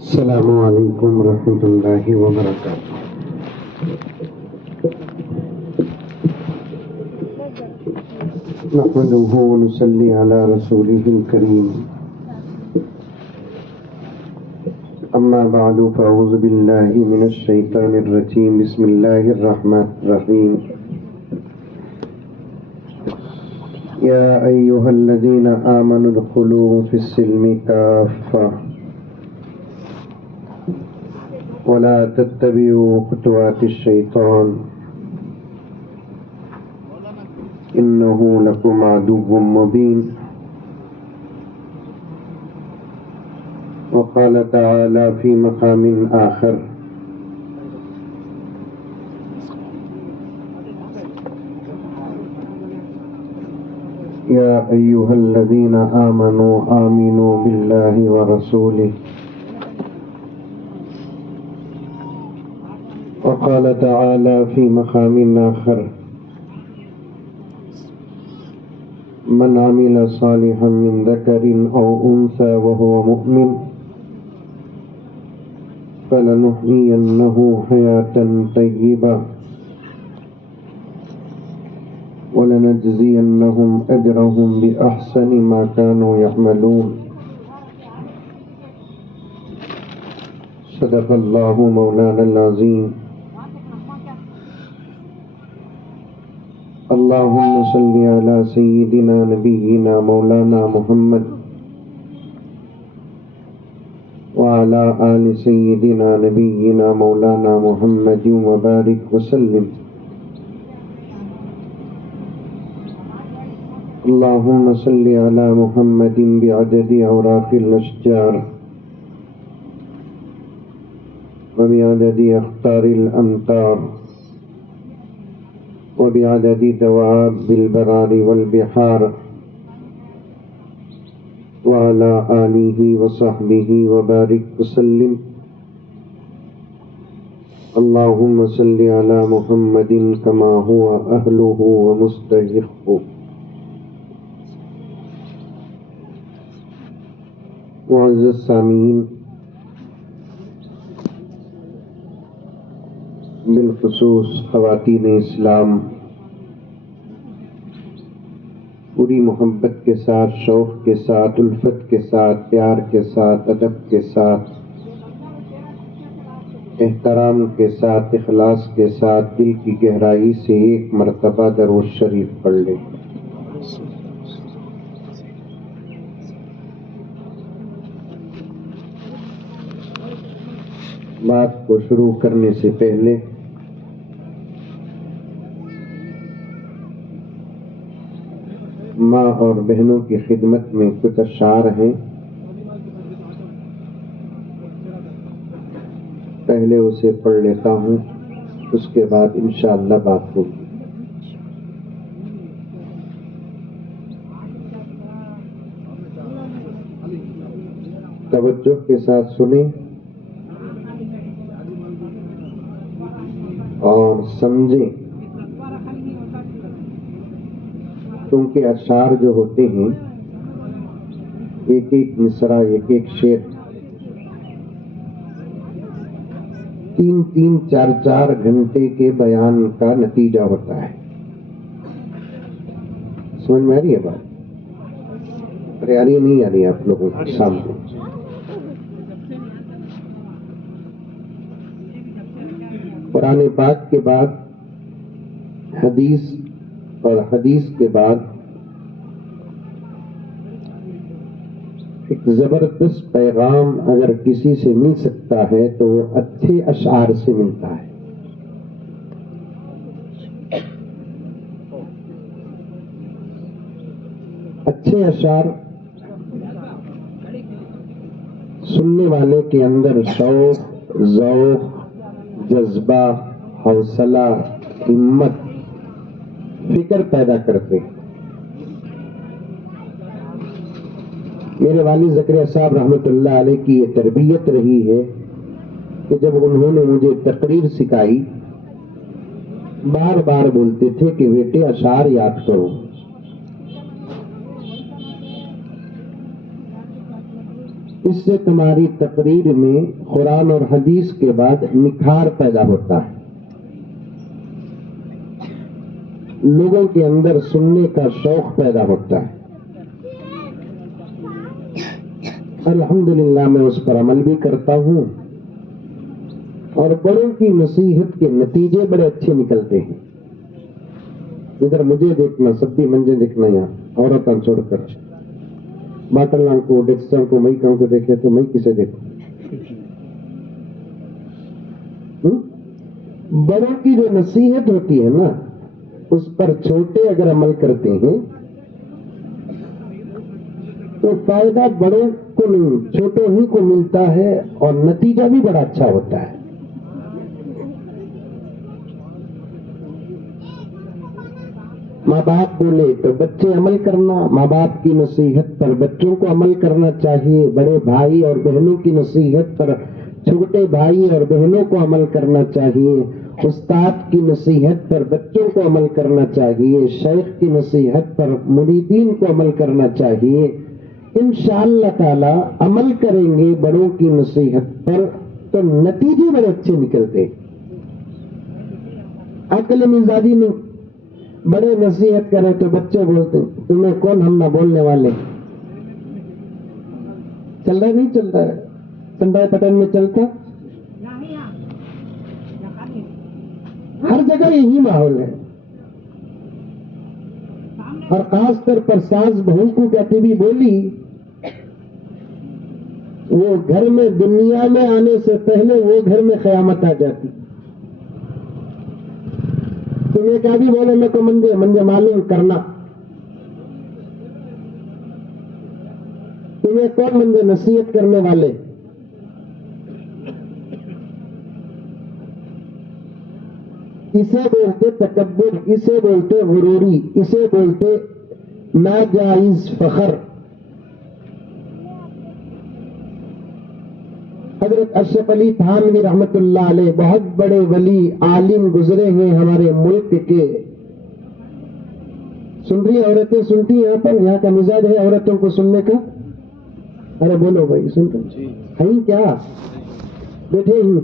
السلام علیکم ورحمۃ اللہ وبرکاتہ۔ نحمده ونصلي على رسوله الكريم، اما بعد فاعوذ باللہ من الشیطان الرجیم، بسم اللہ الرحمن الرحیم۔ یا ایہا الذین آمنوا ادخلوا فی السلم کافۃ ولا تتبعوا خطوات الشیطان انه لکم عدو مبین۔ وقال تعالی فی مقام آخر: یا ایہا الذین آمنوا آمنوا باللہ ورسولہ۔ وقال تعالی فی مقام آخر: من عمل صالحا من ذکر او انثى وهو مؤمن فلنحيينه حياة طيبة ولنجزينهم أجرهم بأحسن ما كانوا يعملون۔ صدق الله مولانا العظيم۔ اللهم صل على سيدنا نبينا مولانا محمد وعلى آل سيدنا نبينا مولانا محمد وبارك وسلم۔ اللهم صل على محمد بعدد أوراق الأشجار وبعدد أخطار الأمطار وبعدد دواب البرار والبحار وعلى آله وصحبه وبارك وسلم۔ اللهم صل على محمد كما هو أهله ومستحقه۔ معزز سامعین، بالخصوص خواتین اسلام، پوری محبت کے ساتھ، شوق کے ساتھ، الفت کے ساتھ، پیار کے ساتھ، ادب کے ساتھ، احترام کے ساتھ، اخلاص کے ساتھ دل کی گہرائی سے ایک مرتبہ درود شریف پڑھ لیں۔ بات کو شروع کرنے سے پہلے ماں اور بہنوں کی خدمت میں کچھ اشعار ہیں، پہلے اسے پڑھ لیتا ہوں، اس کے بعد انشاءاللہ بات ہوگی۔ توجہ کے ساتھ سنیں اور سمجھیں، کیونکہ اشعار جو ہوتے ہیں ایک ایک مصرع، ایک ایک شعر 3-3 4-4 گھنٹے کے بیان کا نتیجہ ہوتا ہے۔ سمجھ میں آ رہی ہے بات؟ ارے آ رہی نہیں آ رہی آپ لوگوں کے سامنے؟ قرآن پاک کے بعد حدیث اور حدیث کے بعد ایک زبردست پیغام اگر کسی سے مل سکتا ہے تو وہ اچھے اشعار سے ملتا ہے۔ اچھے اشعار سننے والے کے اندر شوق، ذوق، جذبہ، حوصلہ، ہمت، فکر پیدا کرتے ہیں۔ میرے والد زکریا صاحب رحمۃ اللہ علیہ کی یہ تربیت رہی ہے کہ جب انہوں نے مجھے تقریر سکھائی، بار بار بولتے تھے کہ بیٹے اشعار یاد کرو۔ اس سے تمہاری تقریر میں قرآن اور حدیث کے بعد نکھار پیدا ہوتا ہے، لوگوں کے اندر سننے کا شوق پیدا ہوتا ہے۔ الحمدللہ میں اس پر عمل بھی کرتا ہوں اور بڑوں کی نصیحت کے نتیجے بڑے اچھے نکلتے ہیں۔ ادھر مجھے دیکھنا، سب کی منجے دیکھنا، یہاں عورتیں چھوڑ کر باٹلاں کو، ڈیکساں کو، مئیکاں کو دیکھے تو میں کسے دیکھوں؟ بڑوں کی جو نصیحت ہوتی ہے نا، اس پر چھوٹے اگر عمل کرتے ہیں تو فائدہ بڑوں کو نہیں، چھوٹوں ہی کو ملتا ہے اور نتیجہ بھی بڑا اچھا ہوتا ہے۔ ماں باپ بولے تو بچے عمل کرنا، ماں باپ کی نصیحت پر بچوں کو عمل کرنا چاہیے، بڑے بھائی اور بہنوں کی نصیحت پر چھوٹے بھائی اور بہنوں کو عمل کرنا چاہیے، استاد کی نصیحت پر بچوں کو عمل کرنا چاہیے، شیخ کی نصیحت پر مریدین کو عمل کرنا چاہیے۔ انشاءاللہ تعالی عمل کریں گے بڑوں کی نصیحت پر تو نتیجے بڑے اچھے نکلتے۔ عقل مزاجی نہیں، بڑے نصیحت کریں تو بچے بولتے تمہیں کون، ہم نہ بولنے والے۔ چل رہا نہیں چل رہا ہے؟ چندائی پٹن میں چلتا، ہر جگہ یہی ماحول ہے، اور خاص طور پر ساس بہو کو کہتے بھی بولی، وہ گھر میں دنیا میں آنے سے پہلے وہ گھر میں قیامت آ جاتی۔ تمہیں کیا بھی بولے میں کو منجے معلوم کرنا، تمہیں کون منجے نصیحت کرنے والے؟ اسے بولتے تکبر، اسے بولتے غروری، اسے بولتے ناجائز فخر۔ حضرت اشرف علی تھانوی رحمت اللہ علیہ بہت بڑے ولی عالم گزرے ہیں ہمارے ملک کے۔ سن رہی عورتیں سنتی ہیں یہاں پر، یہاں کا مزاج ہے عورتوں کو سننے کا؟ ارے بولو بھائی، سنتے ہیں کیا؟ بیٹھے ہی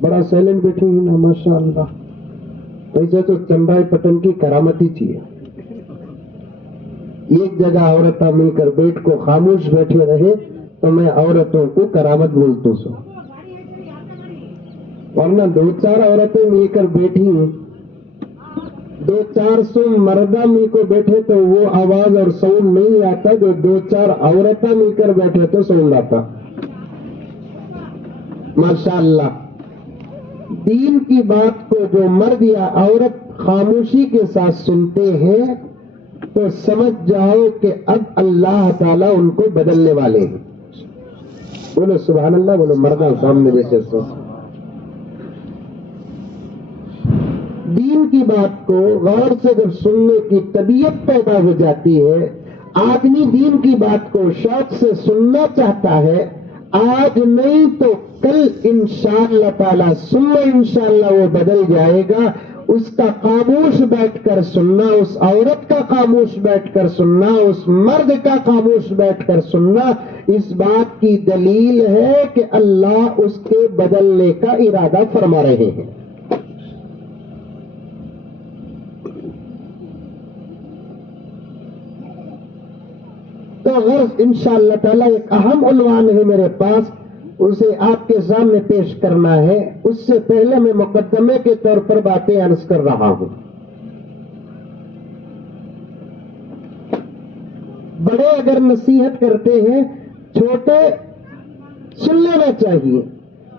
بڑا سائلنٹ بیٹھے ہی نا، ماشاء اللہ۔ ایسے تو چمبائی پٹن کی کرامت ہی چاہیے، ایک جگہ عورتیں مل کر بیٹھ کو خاموش بیٹھے رہے تو میں عورتوں کو کرامت بولتا ہوں، ورنہ 2-4 عورتیں مل کر بیٹھی ہیں، 200-400 مردہ مل کو بیٹھے تو وہ آواز اور ساؤنڈ نہیں آتا، جو 2-4 عورتیں مل کر بیٹھے تو ساؤنڈ آتا۔ ماشاءاللہ، دین کی بات کو جو مرد یا عورت خاموشی کے ساتھ سنتے ہیں تو سمجھ جاؤ کہ اب اللہ تعالیٰ ان کو بدلنے والے ہیں۔ بولو سبحان اللہ، بولو مردہ سامنے بیٹھے سو۔ دین کی بات کو غور سے جب سننے کی طبیعت پیدا ہو جاتی ہے، آدمی دین کی بات کو شوق سے سننا چاہتا ہے، آج نہیں تو کل انشاءاللہ تعالی سننا، انشاءاللہ وہ بدل جائے گا۔ اس کا خاموش بیٹھ کر سننا، اس عورت کا خاموش بیٹھ کر سننا، اس مرد کا خاموش بیٹھ کر سننا، اس بات کی دلیل ہے کہ اللہ اس کے بدلنے کا ارادہ فرما رہے ہیں۔ تو غرض انشاءاللہ تعالی ایک اہم عنوان ہے میرے پاس، اسے آپ کے سامنے پیش کرنا ہے۔ اس سے پہلے میں مقدمے کے طور پر باتیں عرض کر رہا ہوں۔ بڑے اگر نصیحت کرتے ہیں، چھوٹے سن لینا چاہیے۔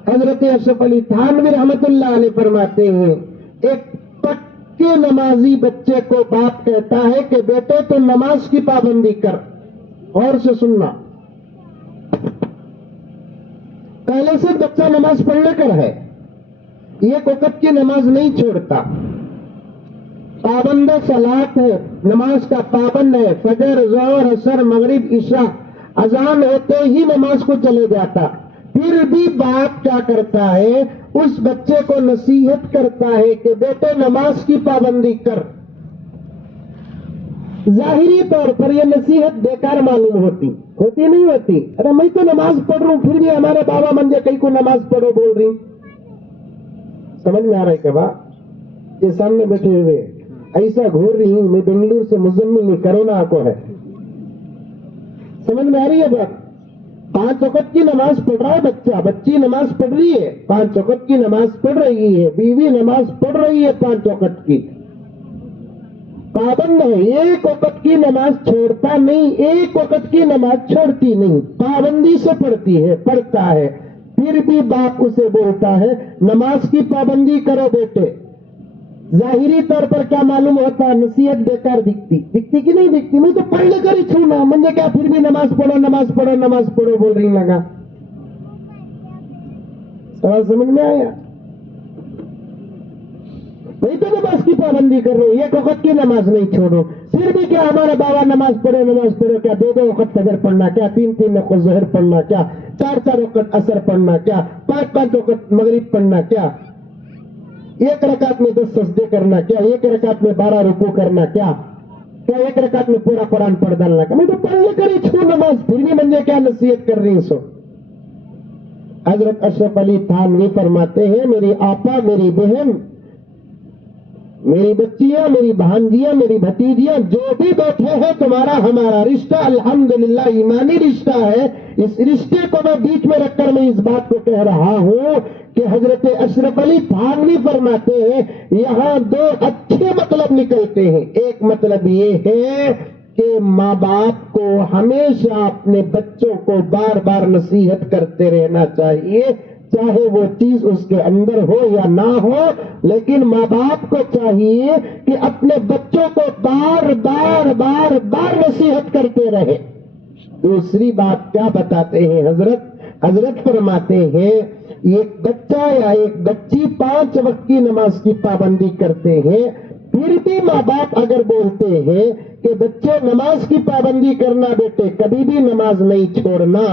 حضرت اشرف علی تھانوی رحمت اللہ علیہ فرماتے ہیں، ایک پکے نمازی بچے کو باپ کہتا ہے کہ بیٹے تو نماز کی پابندی کر، اور سے سننا، پہلے سے بچہ نماز پڑھنے کا ہے، ایک وقت کی نماز نہیں چھوڑتا، پابند صلاۃ ہے، نماز کا پابند ہے، فجر، ظہر، عصر، مغرب، عشاء، اذان ہوتے ہی نماز کو چلے جاتا، پھر بھی باپ کیا کرتا ہے، اس بچے کو نصیحت کرتا ہے کہ بیٹے نماز کی پابندی کر۔ ظاہری طور پر یہ نصیحت بیکار معلوم ہوتی، ہوتی نہیں ہوتی؟ ارے میں تو نماز پڑھ رہا ہوں پھر بھی ہمارے بابا منجے کئی کو نماز پڑھو بول رہی. سمجھ میں آ رہا ہے کہ بات؟ یہ سامنے بیٹھے ہوئے ایسا گھور رہی ہوں. میں بنگلور سے مزمل میں کرونا کو ہے. سمجھ میں آ رہی ہے بات؟ 5 وقت کی نماز پڑھ رہا ہے بچہ، بچی نماز پڑھ رہی ہے، 5 وقت کی نماز پڑھ رہی ہے، بیوی نماز پڑھ رہی ہے 5 وقت کی، پابند ہے. 1 وقت کی نماز چھوڑتا نہیں، 1 وقت کی نماز چھوڑتی نہیں، پابندی سے پڑھتی ہے، پڑھتا ہے. پھر بھی باپ اسے بولتا ہے نماز کی پابندی کرو بیٹے. ظاہری طور پر کیا معلوم ہوتا ہے؟ نصیحت بیکار دکھتی کہ نہیں دکھتی؟ میں تو پڑھ لے کر ہی چھونا مجھے کیا، پھر بھی نماز پڑھو نماز پڑھو نماز پڑھو بول رہی لگا. سوال سمجھ میں آیا؟ میں تو نماز کی پابندی کر رہا ہوں، 1 وقت کی نماز نہیں چھوڑو. پھر بھی کیا ہمارا بابا نماز پڑھو کیا 2 وقت فجر پڑھنا، کیا 3 وقت ظہر پڑھنا، کیا 4 وقت عصر پڑھنا، کیا 5 وقت مغرب پڑھنا، کیا 1 رکعت میں 10 سجدے کرنا، کیا 1 رکعت میں 12 رکوع کرنا، کیا 1 رکعت میں پورا قرآن پڑھ ڈالنا. میں تو پڑھ لے کر ہی چھوڑ نماز، پھر بھی مجھے کیا نصیحت کر رہی سو. حضرت اشرف علی تھانوی فرماتے ہیں میری آپا، میری بہن، میری بچیاں، میری بھانجیاں، میری بھتیجیاں، جو بھی بیٹھے ہیں تمہارا ہمارا رشتہ الحمدللہ ایمانی رشتہ ہے. اس رشتے کو میں بیچ میں رکھ کر میں اس بات کو کہہ رہا ہوں کہ حضرت اشرف علی تھانوی فرماتے ہیں یہاں 2 اچھے مطلب نکلتے ہیں. ایک مطلب یہ ہے کہ ماں باپ کو ہمیشہ اپنے بچوں کو بار بار نصیحت کرتے رہنا چاہیے، چاہے وہ چیز اس کے اندر ہو یا نہ ہو، لیکن ماں باپ کو چاہیے کہ اپنے بچوں کو بار بار بار بار نصیحت کرتے رہے. دوسری بات کیا بتاتے ہیں حضرت فرماتے ہیں ایک بچہ یا ایک بچی 5 وقت کی نماز کی پابندی کرتے ہیں، پھر بھی ماں باپ اگر بولتے ہیں کہ بچے نماز کی پابندی کرنا بیٹے، کبھی بھی نماز نہیں چھوڑنا،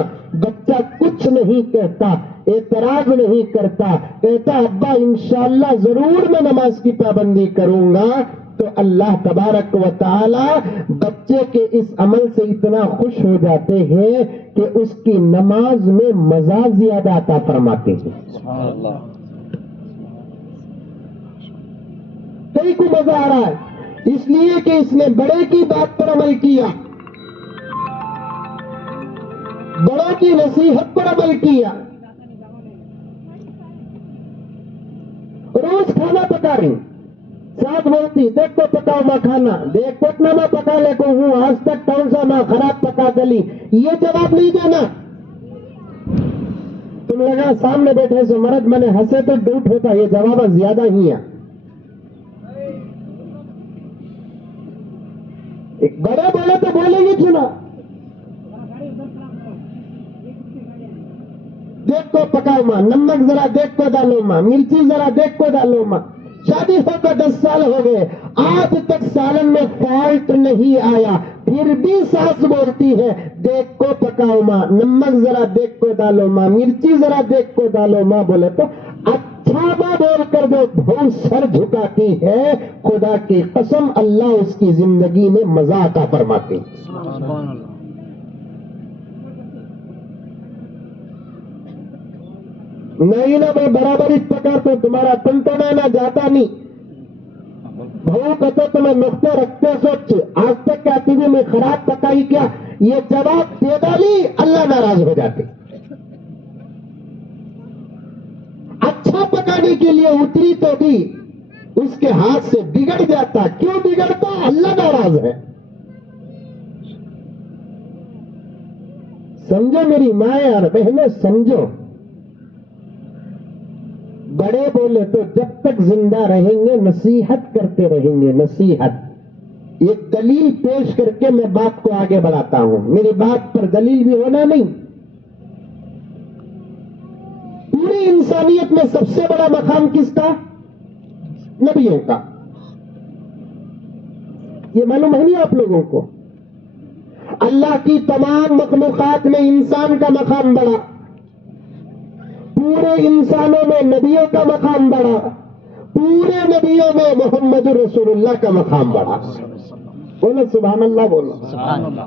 بچہ کچھ نہیں کہتا، اعتراض نہیں کرتا، کہتا ابا انشاءاللہ ضرور میں نماز کی پابندی کروں گا، تو اللہ تبارک و تعالی بچے کے اس عمل سے اتنا خوش ہو جاتے ہیں کہ اس کی نماز میں مزہ زیادہ عطا فرماتے ہیں. سبحان اللہ. کئی کو مزہ آ رہا ہے اس لیے کہ اس نے بڑے کی بات پر عمل کیا، بڑوں کی نصیحت پر عمل کیا. روز کھانا پکا رہی، ساتھ بولتی دیکھ کو پکاؤ ماں کھانا، دیکھ پٹنا میں پکا لے کو ہوں، آج تک کون سا ماں خراب پکا دلی. یہ جواب نہیں دینا. تم لگا سامنے بیٹھے سے مرد میں نے ہنسے تو ڈوٹ ہوتا، یہ جواب زیادہ ہی ہے. ایک بڑے بولے تو بولے گی سنا، دیکھ کو پکاؤ ماں، نمک ذرا دیکھ کو ڈالو ماں، مرچی ذرا دیکھ کو ڈالو ماں. شادی ہو کر 10 سال ہو گئے، آج تک سالن میں فالٹ نہیں آیا، پھر بھی ساس بولتی ہے دیکھ کو پکاؤ ماں، نمک ذرا دیکھ کو ڈالو ماں، مرچی ذرا دیکھ کو ڈالو ماں. بولے تو اچھا ماں بول کر جو بہت سر جھکاتی ہے، خدا کی قسم اللہ اس کی زندگی میں مزہ عطا فرماتے ہیں. سبحان اللہ. نہیں نا میں برابر اس پکار تو تمہارا تن تو میں نہ جاتا نہیں، بہو کہتے تمہیں نقطے رکھتے سوچ، آج تک کہتی بھی میں خراب پکائی کیا، یہ جواب دے ڈالی اللہ ناراض ہو جاتے. اچھا پکانے کے لیے اتری تو بھی اس کے ہاتھ سے بگڑ جاتا. کیوں بگڑتا؟ اللہ ناراض ہے. سمجھو میری ماں اور بہنیں، سمجھو. بڑے بولے تو جب تک زندہ رہیں گے نصیحت کرتے رہیں گے. نصیحت ایک دلیل پیش کر کے میں بات کو آگے بڑھاتا ہوں. میری بات پر دلیل بھی ہونا نہیں. پوری انسانیت میں سب سے بڑا مقام کس کا؟ نبیوں کا. یہ معلوم ہے نہیں آپ لوگوں کو؟ اللہ کی تمام مخلوقات میں انسان کا مقام بڑا، پورے انسانوں میں نبیوں کا مقام بڑا، پورے نبیوں میں محمد رسول اللہ کا مقام بڑا. بولو سبحان اللہ، بولو سبحان اللہ.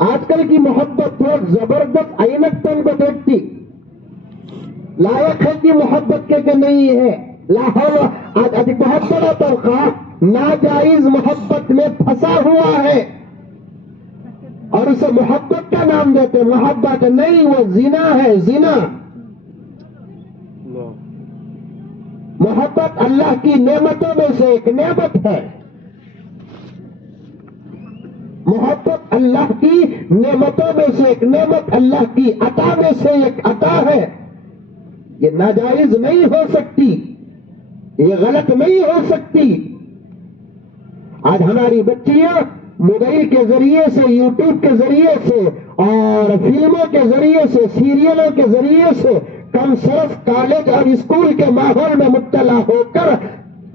آج کل کی محبت بہت زبردست عینک پن کو دیکھتی، لائق ہے کہ محبت کے نہیں ہے. آج بہت بڑا طبقہ ناجائز محبت میں پھنسا ہوا ہے اور اسے محبت کا نام دیتے. محبت نہیں، وہ زنا ہے، زنا. محبت اللہ کی نعمتوں میں سے ایک نعمت ہے. محبت اللہ کی نعمتوں میں سے ایک نعمت، اللہ کی عطا میں سے ایک عطا ہے. یہ ناجائز نہیں ہو سکتی، یہ غلط نہیں ہو سکتی. آج ہماری بچیاں موبائل کے ذریعے سے، یوٹیوب کے ذریعے سے اور فلموں کے ذریعے سے، سیریلوں کے ذریعے سے کم صرف کالج اور اسکول کے ماحول میں مبتلا ہو کر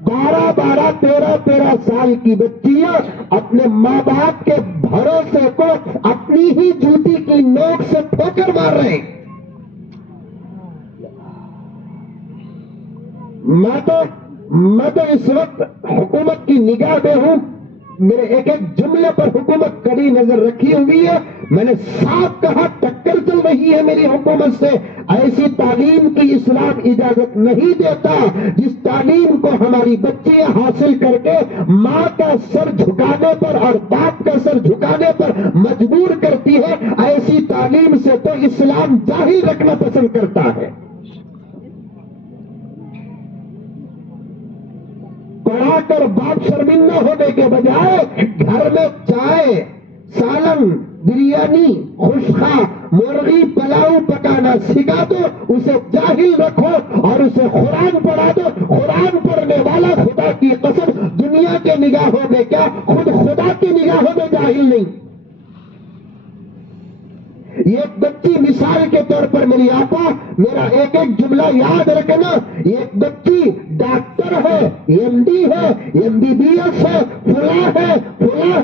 12 13 سال کی بچیاں اپنے ماں باپ کے بھروسے کو اپنی ہی جوتی کی نوک سے ٹھوکر مار رہے ہیں. میں تو اس وقت حکومت کی نگاہ میں ہوں. میرے ایک ایک جملے پر حکومت کڑی نظر رکھی ہوئی ہے. میں نے صاف کہا ٹکر چل رہی ہے میری حکومت سے. ایسی تعلیم کی اسلام اجازت نہیں دیتا جس تعلیم کو ہماری بچیاں حاصل کر کے ماں کا سر جھکانے پر اور باپ کا سر جھکانے پر مجبور کرتی ہے. ایسی تعلیم سے تو اسلام جاہل رکھنا پسند کرتا ہے. پڑھا کر باپ شرمندہ ہونے کے بجائے گھر میں چائے، سالن، بریانی، خشخا، مرغی، پلاؤ پکانا سکھا دو. اسے جاہل رکھو اور اسے قرآن پڑھا دو. قرآن پڑھنے والا خدا کی قسم دنیا کے نگاہوں میں کیا خود خدا کی نگاہوں میں جاہل نہیں. یہ ایک بچی مثال کے طور پر میری آپا، میرا ایک ایک جملہ یاد رکھنا. یہ ایک بچی ڈاکٹر ہے، ایم ڈی ہے، ایم بی بی ایس ہے، فلاں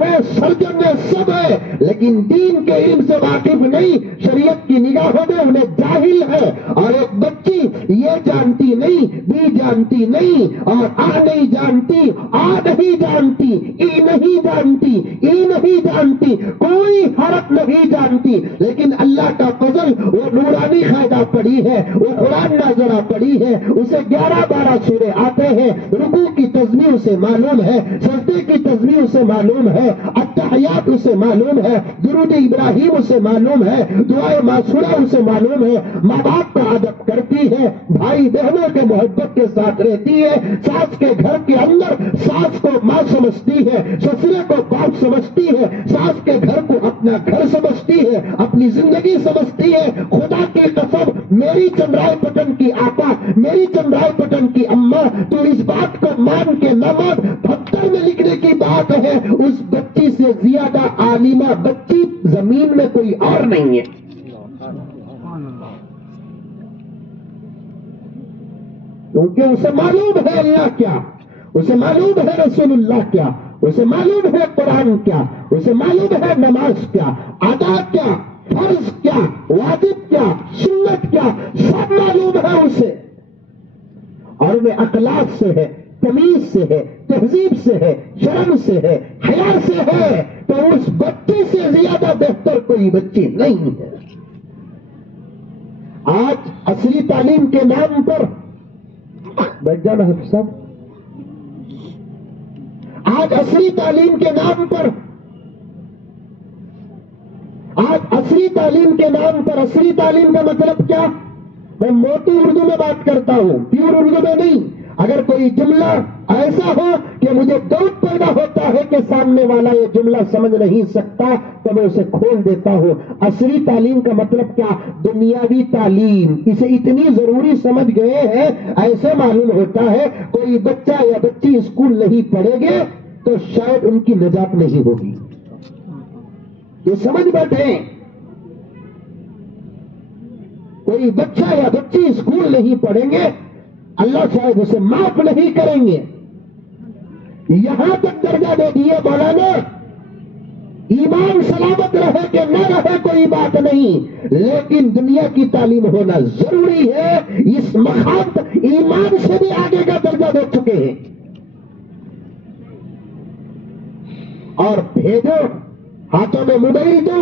ہے، سرجن ہے، سب ہے، لیکن دین کے علم سے واقف نہیں. شریعت کی نگاہوں میں انہیں جاہل ہے. اور ایک بچی یہ جانتی نہیں، بی جانتی نہیں، اور آ نہیں جانتی، آ نہیں جانتی، ای نہیں جانتی، ای نہیں جانتی، کوئی حرف نہیں جانتی، لیکن اللہ کا فضل وہ نورانی قاعدہ پڑھی ہے، وہ قرآن ناظرہ پڑھی ہے، اسے 11-12 سورے آتے ہیں. رکوع کی تسبیح اسے معلوم ہے، سجدے کی تسبیح اسے معلوم ہے، التحیات اسے معلوم ہے، درود ابراہیم اسے معلوم ہے، دعائے معصورہ اسے معلوم ہے. ماں باپ کا ادب کرتی ہے، بھائی بہنوں کے محبت کے ساتھ رہتی ہے. ساس کے گھر کے اندر ساس کو ماں سمجھتی ہے، سسرے کو باپ سمجھتی ہے، ساس کے گھر کو اپنا گھر سمجھتی ہے، اپنی زندگی سمجھتی ہے. خدا کی قسم میری چندرائے پٹن کی آپا، میری چندرائے پٹن کی اماں، تو اس بات کو مان کے نہ مان، پتھر میں لکھنے کی بات ہے، اس بچی سے زیادہ عالمہ بچی زمین میں کوئی اور نہیں ہے. کیونکہ اسے معلوم ہے اللہ کیا، اسے معلوم ہے رسول اللہ کیا، اسے معلوم ہے قرآن کیا، اسے معلوم ہے نماز کیا، ادا کیا، فرض کیا، واجب کیا، سنت کیا، سب معلوم ہے اسے. اور انہیں اخلاق سے ہے، تمیز سے ہے، تہذیب سے ہے، شرم سے ہے، حیا سے ہے. تو اس بچی سے زیادہ بہتر کوئی بچی نہیں ہے. آج عصری تعلیم کے نام پر بیٹھ جانا ہے صاحب. آج عصری تعلیم کے نام پر، آج عصری تعلیم کے نام پر، عصری تعلیم کا مطلب کیا؟ میں موٹی اردو میں بات کرتا ہوں، پیور اردو میں نہیں. اگر کوئی جملہ ایسا ہو کہ مجھے ڈاؤٹ پیدا ہوتا ہے کہ سامنے والا یہ جملہ سمجھ نہیں سکتا تو میں اسے کھول دیتا ہوں. عصری تعلیم کا مطلب کیا؟ دنیاوی تعلیم. اسے اتنی ضروری سمجھ گئے ہیں، ایسے معلوم ہوتا ہے کوئی بچہ یا بچی اسکول نہیں پڑھے گے تو شاید ان کی نجات نہیں ہوگی. یہ سمجھ بیٹھے، کوئی بچہ یا بچی اسکول نہیں پڑھیں گے اللہ شاید اسے معاف نہیں کریں گے. یہاں تک درجہ دے دیے مولانا، ایمان سلامت رہے کہ نہ رہے کوئی بات نہیں، لیکن دنیا کی تعلیم ہونا ضروری ہے. اس مقام تک ایمان سے بھی آگے کا درجہ دے چکے ہیں. اور بھیجو، ہاتھوں میں موبائل دو،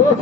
2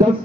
10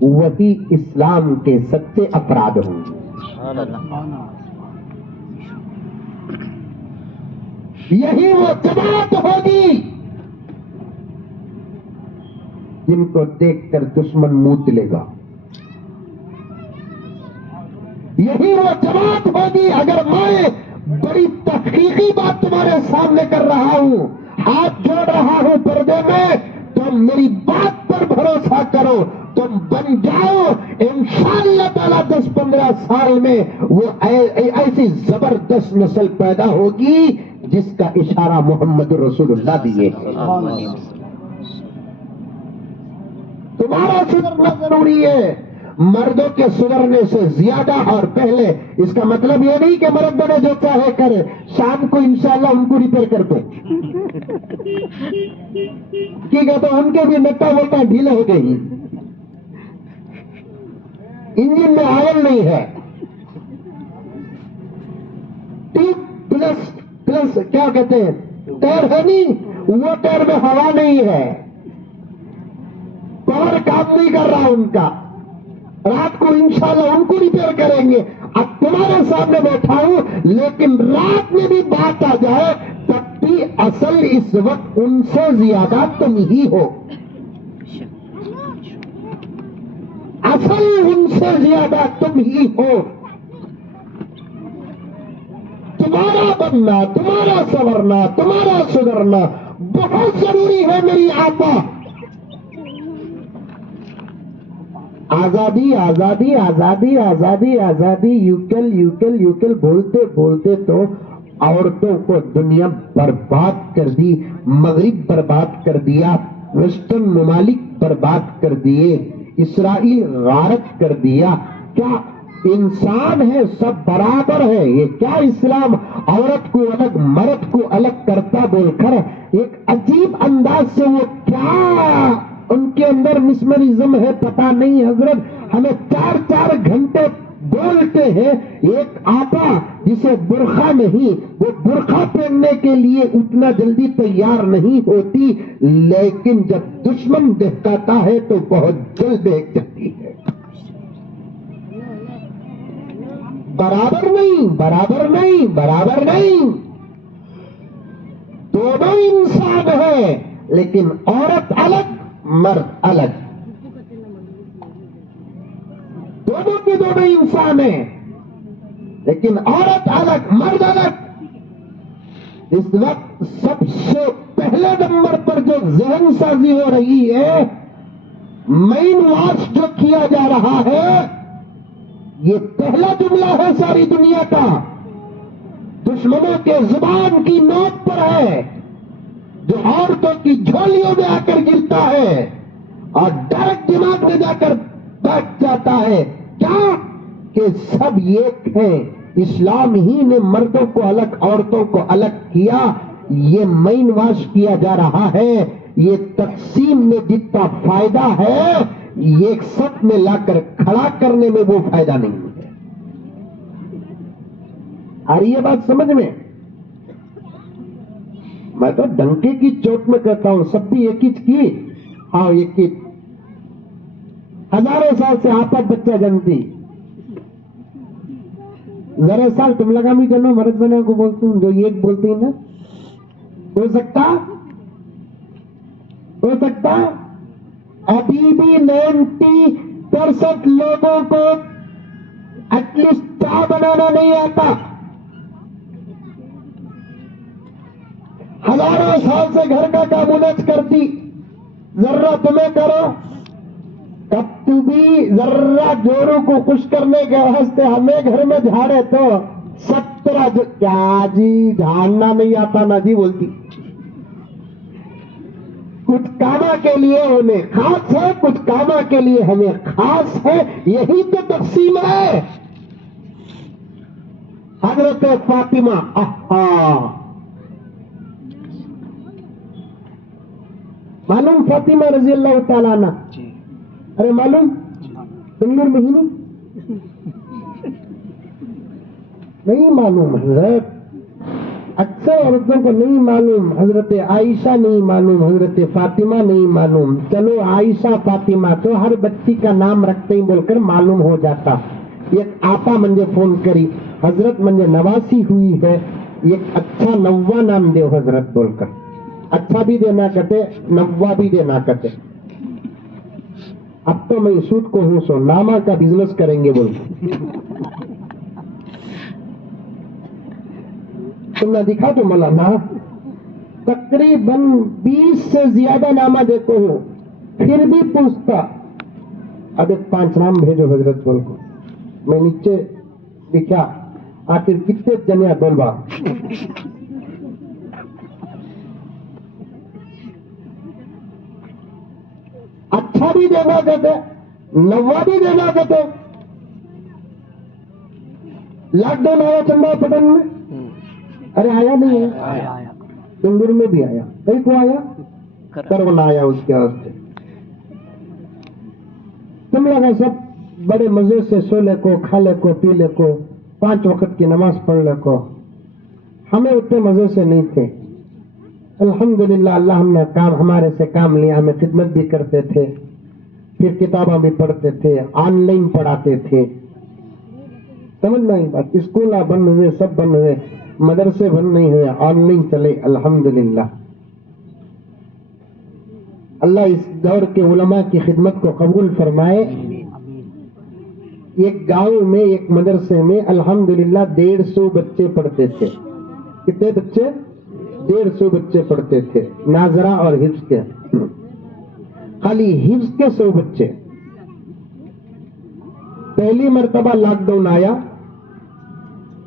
وہی اسلام کے سچے افراد ہوں گے. یہی وہ جماعت ہوگی جن کو دیکھ کر دشمن منہ لے گا. یہی وہ جماعت ہوگی. اگر میں بڑی تحقیقی بات تمہارے سامنے کر رہا ہوں, ہاتھ جوڑ رہا ہوں پردے میں, تم میری بات پر بھروسہ کرو, تم بن جاؤ انشاءاللہ تعالی 10-15 سال میں وہ ایسی زبردست نسل پیدا ہوگی جس کا اشارہ محمد رسول اللہ دیے. تمہارا سدھرنا ضروری ہے, مردوں کے سدھرنے سے زیادہ اور پہلے. اس کا مطلب یہ نہیں کہ مرد بنے جو چاہے کرے, شام کو انشاءاللہ ان کو ریپیئر کر دو. ٹھیک ہے, تو ان کے بھی نٹا وٹا ڈھیلے ہو گئی, انجن میں آئل نہیں ہے, پلس کیا کہتے ہیں ٹائر ہے نہیں, وہ ٹائر میں ہوا نہیں ہے, پاور کام نہیں کر رہا ان کا. رات کو انشاءاللہ ان کو ریپیئر کریں گے. اب تمہارے سامنے بیٹھا ہوں, لیکن رات میں بھی بات آ جائے تب بھی اصل اس وقت ان سے زیادہ تم ہی ہو. اصل ان سے زیادہ تم ہی ہو. تمہارا بننا, تمہارا سنورنا, تمہارا سدھرنا بہت ضروری ہے میری آقا. آزادی آزادی آزادی آزادی آزادی, یوکل یوکل یوکل بولتے بولتے تو عورتوں کو دنیا برباد کر دی, مغرب برباد کر دیا, ویسٹرن ممالک برباد کر دیے, اسرائیل غارت کر دیا. کیا انسان ہے, سب برابر ہے. یہ کیا اسلام عورت کو الگ مرد کو الگ کرتا بول کر ایک عجیب انداز سے وہ کیا ان کے اندر مسمرزم ہے پتا نہیں حضرت. ہمیں 4 گھنٹے بولتے ہیں. ایک آقا جسے برقع نہیں, وہ برقع پہننے کے لیے اتنا جلدی تیار نہیں ہوتی, لیکن جب دشمن دہکاتا ہے تو بہت جلد دہک جاتی ہے. برابر نہیں, برابر نہیں, برابر نہیں. دونوں انسان ہیں, لیکن عورت الگ مرد الگ. دونوں کے دونوں انسان ہیں, لیکن عورت الگ مرد الگ. اس وقت سب سے پہلے نمبر پر جو ذہن سازی ہو رہی ہے, مین واش جو کیا جا رہا ہے, یہ پہلا جملہ ہے ساری دنیا کا, دشمنوں کے زبان کی نوک پر ہے, جو عورتوں کی جھولیوں میں آ کر گرتا ہے اور ڈائریکٹ دماغ میں جا کر بیٹھ جاتا ہے. کیا کہ سب ایک ہیں. اسلام ہی نے مردوں کو الگ عورتوں کو الگ کیا. یہ مین واش کیا جا رہا ہے. یہ تقسیم میں جتنا فائدہ ہے, یہ سب میں لا کر کھڑا کرنے میں وہ فائدہ نہیں ہے. آ رہی ہے بات سمجھ میں؟ میں تو ڈنکے کی چوٹ میں کہتا ہوں, سب بھی ایک ہی کی. ہاں ایک ہی, ہزاروں سال سے آپا بچہ جنتی. ذرا سال تم لگا بھی کرنا مرد بنے کو بولتی ہوں, جو ایک بولتی ہیں نا, ہو سکتا ابھی بھی 90% لوگوں کو ایٹ لیسٹ چائے بنانا نہیں آتا. ہزاروں سال سے گھر کا کام الجھ کرتی, ذرا تمہیں کرو. کب تو بھی ذرا جوڑوں کو خوش کرنے کے واسطے ہمیں گھر میں جھاڑے تو 17 کیا جی جھاڑنا نہیں آتا نا جی بولتی. کچھ کاما کے لیے انہیں خاص ہے, کچھ کاما کے لیے ہمیں خاص ہے. یہی تو تقسیم ہے. حضرت فاطمہ معلوم, فاطمہ رضی اللہ تعالیٰ عنہ, ارے معلوم بنگلور میں ہی نہیں معلوم حضرت. اکثر عورتوں کو نہیں معلوم، حضرت عائشہ نہیں معلوم، حضرت فاطمہ نہیں معلوم. چلو عائشہ فاطمہ تو ہر بچی کا نام رکھتے ہی بول کر معلوم ہو جاتا. ایک آپا منجے فون کری، حضرت منجے نواسی ہوئی ہے، ایک اچھا نوا نام دے حضرت بول کر. اچھا بھی دینا کہتے، نوا بھی دینا کہتے. اب تو میں سود کو ہوں سو نامہ کا بزنس کریں گے بول. تم نے دکھا تو مولانا تقریباً 20 سے زیادہ نامہ دیکھو ہوں، پھر بھی پوچھتا اب ایک 5 نام بھیجو حضرت بول کو. میں نیچے لکھا آخر کتنے جنیا بولوا. اچھا بھی دینا کہتے، نوا بھی دینا کہتے. لاک ڈاؤن آیا چندہ پٹن میں، ارے آیا نہیں ہے، تندور میں بھی آیا، کئی کو آیا، کرونا آیا اس کے واسطے. تم لگا سب بڑے مزے سے سو لے کو، کھا لے کو، پی لے کو، 5 وقت کی نماز پڑھ لے کو. ہمیں اتنے مزے سے نہیں تھے. الحمدللہ اللہ ہم نے کام ہمارے سے کام لیا، ہمیں خدمت بھی کرتے تھے، پھر کتابیں بھی پڑھتے تھے، آن لائن پڑھاتے تھے. سمجھ میں بات، اسکول بند ہوئے، سب بند ہوئے، مدرسے بند نہیں ہوئے، آن لائن چلے. الحمدللہ اللہ اس دور کے علماء کی خدمت کو قبول فرمائے. ایک گاؤں میں ایک مدرسے میں الحمدللہ 150 بچے پڑھتے تھے. کتنے بچے؟ 150 بچے پڑھتے تھے، ناظرہ اور حفظ کے، خالی حفظ کے 100 بچے. پہلی مرتبہ لاک ڈاؤن آیا،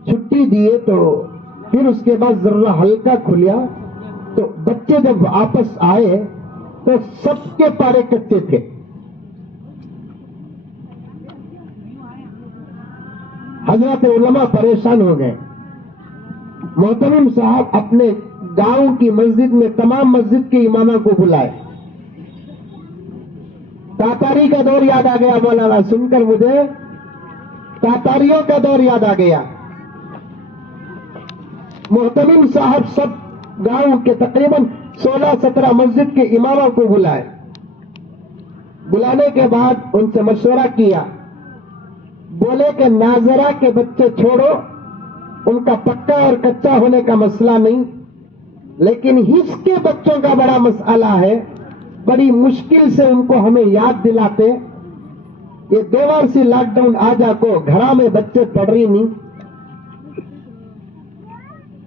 چھٹی دیے تو پھر اس کے بعد ذرا ہلکا کھلیا تو بچے جب واپس آئے تو سب کے پارے کچے تھے. حضرت علماء پریشان ہو گئے. محترم صاحب اپنے گاؤں کی مسجد میں تمام مسجد کے اماموں کو بلائے. تاتاری کا دور یاد آ گیا مولانا، سن کر مجھے تاتاریوں کا دور یاد آ گیا. محترم صاحب سب گاؤں کے تقریباً 16-17 مسجد کے اماموں کو بلائے. بلانے کے بعد ان سے مشورہ کیا، بولے کہ ناظرہ کے بچے چھوڑو، ان کا پکا اور کچا ہونے کا مسئلہ نہیں، لیکن حفظ کے بچوں کا بڑا مسئلہ ہے. بڑی مشکل سے ان کو ہمیں یاد دلاتے. یہ 2 بار سے لاک ڈاؤن آ جا کو گھرا میں بچے پڑھ رہی نہیں.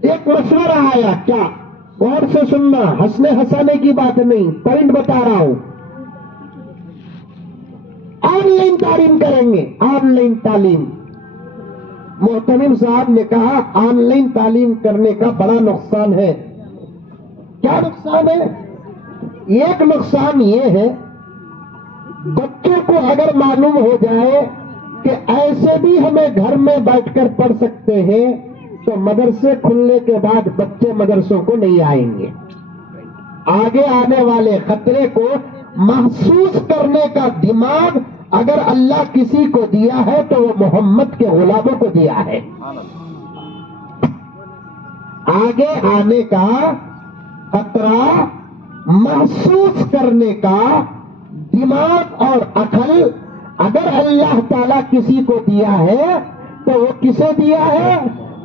ایک مشورہ آیا، کیا غور سے سننا، ہنسنے ہنسانے کی بات نہیں، پوائنٹ بتا رہا ہوں. آن لائن تعلیم کریں گے، آن لائن تعلیم. محترم صاحب نے کہا آن لائن تعلیم کرنے کا بڑا نقصان ہے. کیا نقصان ہے؟ ایک نقصان یہ ہے، بچوں کو اگر معلوم ہو جائے کہ ایسے بھی ہمیں گھر میں بیٹھ کر پڑھ سکتے ہیں تو مدرسے کھلنے کے بعد بچے مدرسوں کو نہیں آئیں گے. آگے آنے والے خطرے کو محسوس کرنے کا دماغ اگر اللہ کسی کو دیا ہے تو وہ محمد کے غلاموں کو دیا ہے. آگے آنے کا خطرہ محسوس کرنے کا دماغ اور عقل اگر اللہ تعالیٰ کسی کو دیا ہے تو وہ کسے دیا ہے؟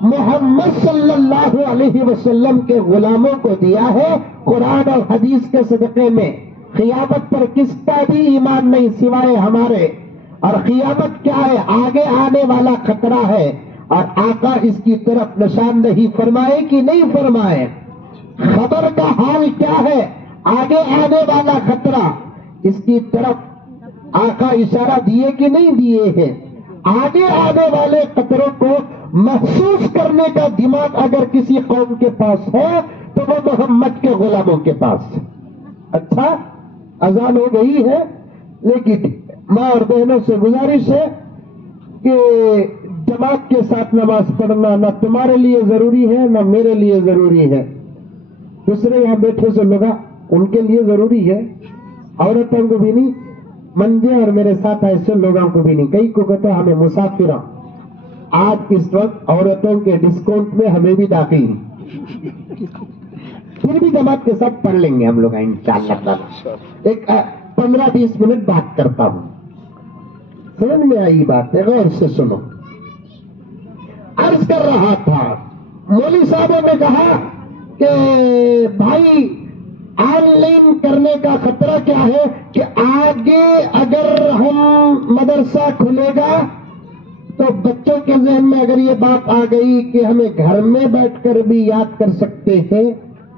محمد صلی اللہ علیہ وسلم کے غلاموں کو دیا ہے. قرآن اور حدیث کے صدقے میں قیامت پر کس کا بھی ایمان نہیں سوائے ہمارے. اور قیامت کیا ہے؟ آگے آنے والا خطرہ ہے، اور آقا اس کی طرف نشاندہی فرمائے کہ نہیں فرمائے؟ خبر کا حال کیا ہے؟ آگے آنے والا خطرہ، اس کی طرف آقا اشارہ دیے کہ نہیں دیے ہیں؟ آگے آنے والے خطروں کو محسوس کرنے کا دماغ اگر کسی قوم کے پاس ہے تو وہ محمد کے غلاموں کے پاس. اچھا اذان ہو گئی ہے، لیکن ماں اور بہنوں سے گزارش ہے کہ جماعت کے ساتھ نماز پڑھنا نہ تمہارے لیے ضروری ہے نہ میرے لیے ضروری ہے. دوسرے یہاں بیٹھے سے لوگ ان کے لیے ضروری ہے، عورتوں کو بھی نہیں، منجے اور میرے ساتھ ایسے لوگوں کو بھی نہیں. کئی کو کہتے ہمیں مسافرہ، آج اس وقت عورتوں کے ڈسکاؤنٹ میں ہمیں بھی داخل. پھر بھی جماعت کے ساتھ پڑھ لیں گے ہم لوگ انشاءاللہ. ایک 15-20 منٹ بات کرتا ہوں. سمجھ میں آئی بات ہے؟ غور سے سنو. عرض کر رہا تھا مولوی صاحبوں نے کہا کہ بھائی آن لائن کرنے کا خطرہ کیا ہے کہ آگے اگر ہم مدرسہ کھلے گا تو بچوں کے ذہن میں اگر یہ بات آ گئی کہ ہمیں گھر میں بیٹھ کر بھی یاد کر سکتے ہیں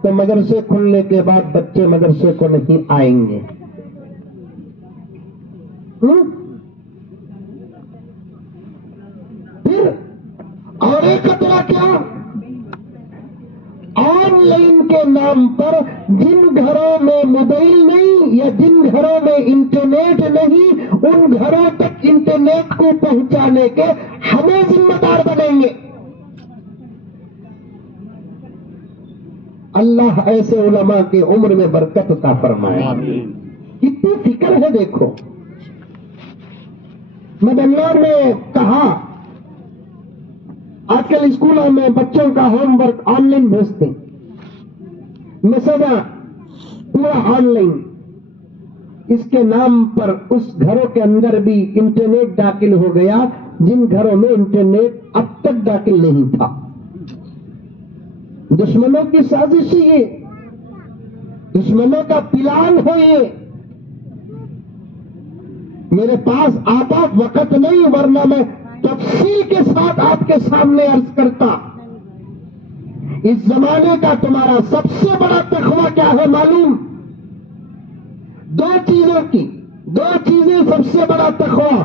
تو مدرسے کھلنے کے بعد بچے مدرسے کو نہیں آئیں گے. پھر اور ایک خطرہ کیا؟ آن لائن کے نام پر جن گھروں میں موبائل نہیں یا جن گھروں میں انٹرنیٹ نہیں ان گھروں تک انٹرنیٹ کو پہنچانے کے ہمیں ذمہ دار بنیں گے. اللہ ایسے علماء کی عمر میں برکت عطا فرمائے. کتنی فکر ہے دیکھو. میں بنگلور میں کہا آج کل اسکولوں میں بچوں کا ہوم ورک آن لائن بھیجتے ہیں. مسئلہ پورا آن لائن. اس کے نام پر اس گھروں کے اندر بھی انٹرنیٹ داخل ہو گیا جن گھروں میں انٹرنیٹ اب تک داخل نہیں تھا. دشمنوں کی سازش یہ، دشمنوں کا پلان ہے یہ. میرے پاس آتا وقت نہیں ورنہ میں تفصیل کے ساتھ آپ کے سامنے عرض کرتا. اس زمانے کا تمہارا سب سے بڑا تقویٰ کیا ہے معلوم؟ دو چیزیں سب سے بڑا تقویٰ.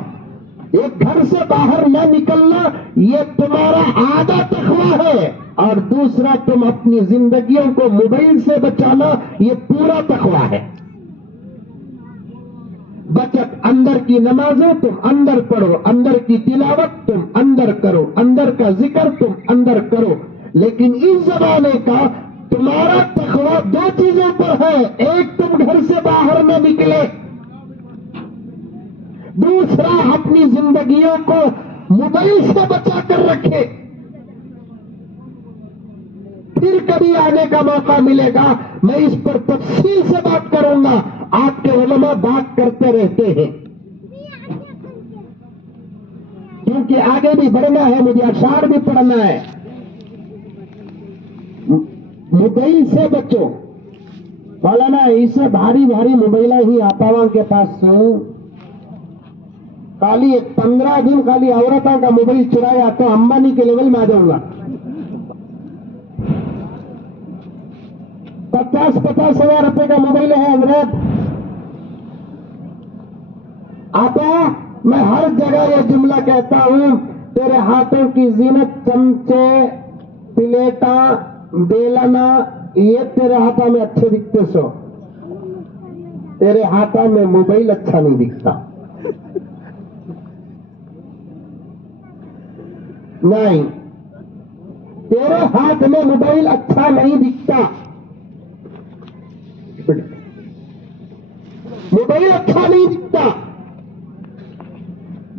ایک گھر سے باہر نہ نکلنا، یہ تمہارا آدھا تقویٰ ہے، اور دوسرا تم اپنی زندگیوں کو موبائل سے بچانا، یہ پورا تقویٰ ہے. بچت اندر کی نمازیں تم اندر پڑھو، اندر کی تلاوت تم اندر کرو، اندر کا ذکر تم اندر کرو. لیکن اس زمانے کا تمہارا تقویٰ دو چیزوں پر ہے. ایک، تم گھر سے باہر نہ نکلے. دوسرا، اپنی زندگیوں کو موبائل سے بچا کر رکھے. پھر کبھی آنے کا موقع ملے گا میں اس پر تفصیل سے بات کروں گا. آپ کے علماء بات کرتے رہتے ہیں کیونکہ آگے بھی بڑھنا ہے، مجھے اشعار بھی پڑھنا ہے. موبائل سے بچو. مولانا اسے بھاری موبائل ہی آپاواں کے پاس خالی 15 دن خالی عورتوں کا موبائل چرایا تو امبانی کے لیول میں آ جاؤں گا. 50 ہزار روپے کا موبائل ہے حضرت. آپا میں ہر جگہ یہ جملہ کہتا ہوں، تیرے ہاتھوں کی زینت چمچے، پلیٹا، بیلنا، یہ تیرے ہاتھوں میں اچھے دکھتے سو، تیرے ہاتھوں میں موبائل اچھا نہیں دکھتا. نہیں، تیرے ہاتھ میں موبائل اچھا نہیں دکھتا. موبائل اچھا نہیں دکھتا.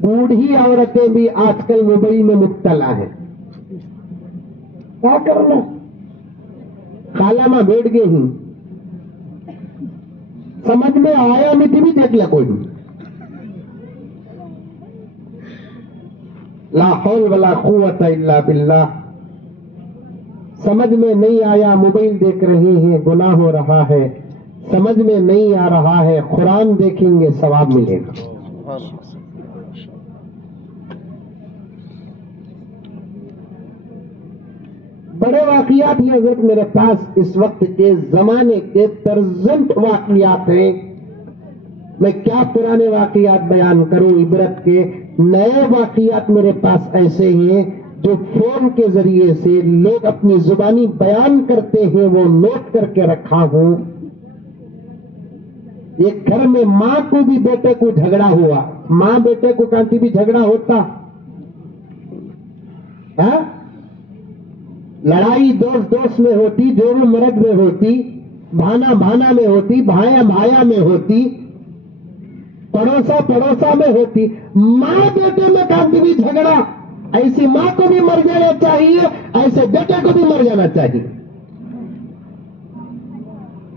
بوڑھی عورتیں بھی آج کل موبائل میں مبتلا ہیں. کیا کرنا؟ خالہ ماں بیٹھ گئے ہی، سمجھ میں آیا نہیں بھی دیکھ لیا کوئی نہیں. لا حول ولا قوت الا باللہ. سمجھ میں نہیں آیا موبائل دیکھ رہے ہیں گناہ ہو رہا ہے. سمجھ میں نہیں آ رہا ہے قرآن دیکھیں گے ثواب ملے گا. بڑے واقعات یہ حضرت میرے پاس اس وقت کے زمانے کے پرزنٹ واقعات ہیں. میں کیا پرانے واقعات بیان کروں، عبرت کے نئے واقعات میرے پاس ایسے ہیں جو فون کے ذریعے سے لوگ اپنی زبانی بیان کرتے ہیں، وہ نوٹ کر کے رکھا ہوں. ایک گھر میں ماں کو بھی بیٹے کو جھگڑا ہوا. ماں بیٹے کو کانتی بھی جھگڑا ہوتا، لڑائی دوست میں ہوتی، جوڑو مرد میں ہوتی، بھانا میں ہوتی، بھایا میں ہوتی، پڑوسا میں ہوتی. ماں بیٹے میں کانتی بھی جھگڑا. ایسی ماں کو بھی مر جانا چاہیے، ایسے بیٹے کو بھی مر جانا چاہیے.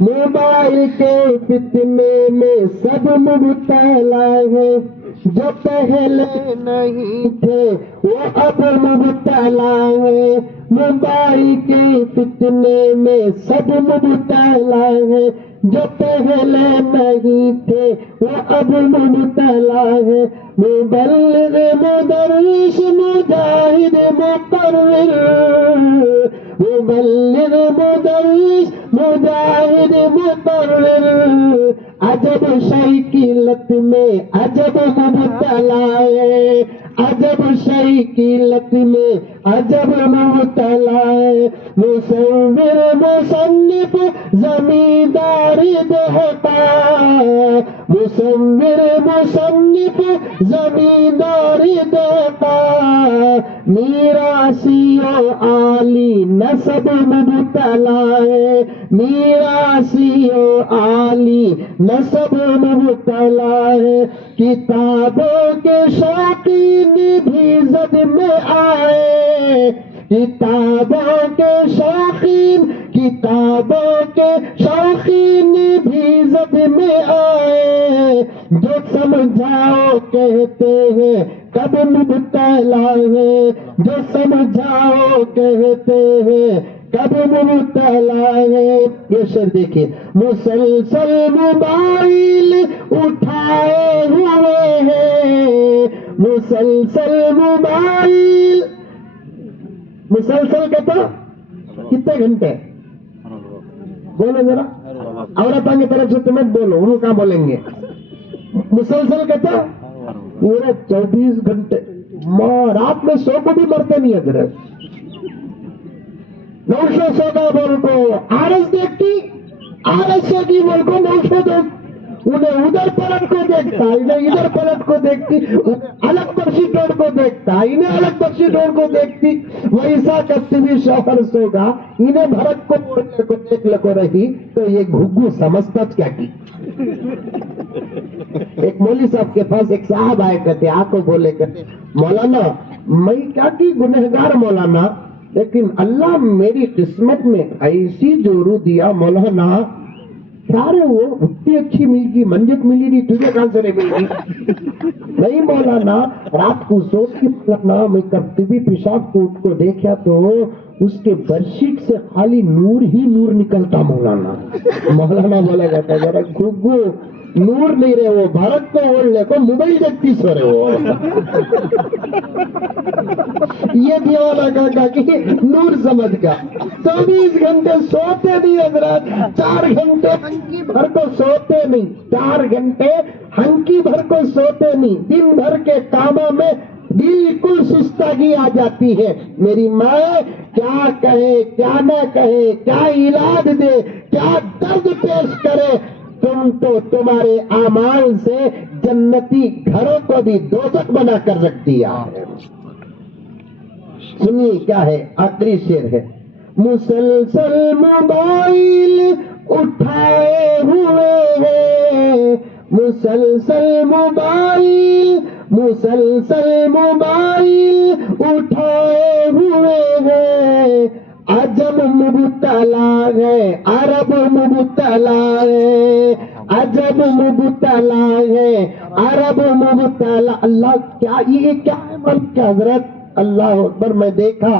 موبائل کے فتنے میں سب مبتلا ہے، جو پہلے نہیں تھے وہ اب مبتلا ہے، موبائل کے فتنے میں سب مبتلا ہے، جو پہلے نہیں تھے وہ اب مبتلا ہے، مبلغ مدرس مجاہد مقرر، مبلغ مدرس مجاہد مقرر، عجب شے کی لت میں عجب مبتلا ہے، عجب شے کی لت میں عجب مبتلا ہے، مصور مصنف زمیندار دہقان، مصور مصنف زمیندار دہقان، میراثی و عالی نسب مبتلا ہے، میراثی و عالی نسب مبتلا ہے، کتابوں کے شوقین بھی زد میں آئے، کتابوں کے شوقین، کتابوں کے شوقین بھی زد میں آئے، جو سمجھاؤ کہتے ہیں کب مبتلا ہے، جو سمجھاؤ کہتے ہیں کب مبتلا ہے۔ یہ شعر دیکھیے، مسلسل موبائل اٹھائے ہوئے ہیں، مسلسل موبائل، مسلسل کہتا کتنے گھنٹے بولو ذرا، عورتوں کی طرف سے تمہیں بولو، انہوں کہاں بولیں گے؟ مسلسل کہتا پورے 24 گھنٹے، رات میں سو کو بھی مرتے نہیں حضرت، نوشو سو کا بول کو آرس دیکھتی، آرس سو کی بول کو نوشو دیکھ، انہیں ادھر پلٹ کو دیکھتا، انہیں ادھر پلٹ کو دیکھتی، الگ بخشی ٹوڑ کو دیکھتا، انہیں الگ بخشی ٹوڑ کو دیکھتی، ویسا کرتی بھی شوہر سوگا، انہیں بھرت کو دیکھ لکو رہی، تو یہ گھگو سمجھتا کیا کی۔ ایک مولوی صاحب کے پاس ایک صاحب آئے کہتے، آ کو بولے کہتے، مولانا میں کیا کی گنہگار مولانا، لیکن اللہ میری قسمت میں ایسی جورو دیا مولانا، سارے وہ اتنی اچھی مل گئی، منجت ملی نہیں، تجھے کہاں سے مل گئی؟ نہیں مولانا، رات کو سوچتی مولانا، میں کرتی بھی پیشاب کوٹ کو دیکھا تو اس کے برشیٹ سے خالی نور ہی نور نکلتا مولانا۔ مولانا بولا جاتا ذرا گھگو، نور نہیں رہے وہ بھارت کو اوڑھ لے کو موبائل دیکھتی سو رہے وہ، یہ دیوانا کا کہ نور سمجھ کا 24 گھنٹے سوتے نہیں حضرات، 4 گھنٹے ہنکی بھر کو سوتے نہیں، 4 گھنٹے ہنکی بھر کو سوتے نہیں، دن بھر کے کاموں میں بالکل سستگی آ جاتی ہے۔ میری ماں کیا کہے کیا نہ کہے، کیا علاج دے، کیا درد پیش کرے، تم تو تمہارے اعمال سے جنتی گھروں کو بھی دوزخ بنا کر رکھ دیا ہے۔ سنیے کیا ہے، آخری شعر ہے، مسلسل موبائل اٹھائے ہوئے ہیں، مسلسل موبائل، مسلسل موبائل اٹھائے ہوئے ہیں، عجب مبتلا ہے عرب مبتلا ہے، عجب مبتلا ہے عرب مبتلا۔ اللہ کیا یہ کیا ہے ملک حضرت، اللہ اکبر۔ میں دیکھا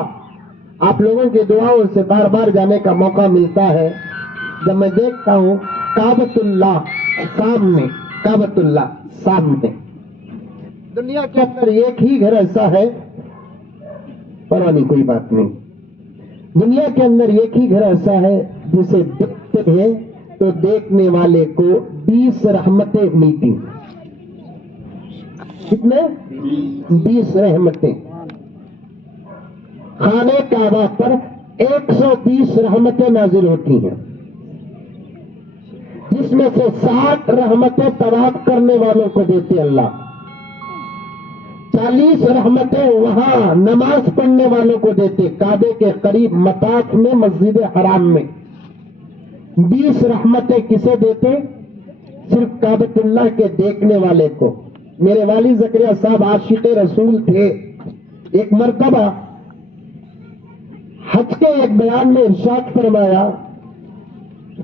آپ لوگوں کی دعاؤں سے بار بار جانے کا موقع ملتا ہے، جب میں دیکھتا ہوں کعبۃ اللہ سامنے، کعبۃ اللہ سامنے، دنیا کے اندر ایک ہی گھر ایسا ہے، پرواہ نہیں کوئی بات نہیں، دنیا کے اندر ایک ہی گھر ایسا ہے جسے دیکھتے ہیں تو دیکھنے والے کو 20 رحمتیں ملتی، کتنے؟ 20 رحمتیں۔ خانہ کعبہ پر 120 رحمتیں نازل ہوتی ہیں، جس میں سے 60 رحمتیں طواف کرنے والوں کو دیتے اللہ، 40 رحمتیں وہاں نماز پڑھنے والوں کو دیتے کعبے کے قریب مطاف میں مسجد حرام میں، 20 رحمتیں کسے دیتے؟ صرف کعبۃ اللہ کے دیکھنے والے کو۔ میرے والد زکریا صاحب عاشق رسول تھے، ایک مرتبہ حج کے ایک بیان میں ارشاد فرمایا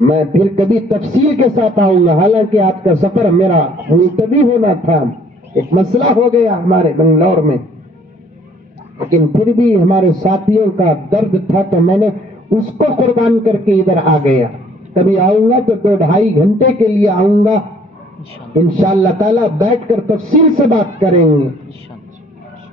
میں پھر کبھی تفصیل کے ساتھ آؤں گا. حالانکہ آج کا سفر میرا ملتوی ہونا تھا, ایک مسئلہ ہو گیا ہمارے بنگلور میں, لیکن پھر بھی ہمارے ساتھیوں کا درد تھا تو میں نے اس کو قربان کر کے ادھر آ گیا. کبھی آؤں گا تو 2-2.5 گھنٹے کے لیے آؤں گا, انشاءاللہ تعالیٰ بیٹھ کر تفصیل سے بات کریں گے.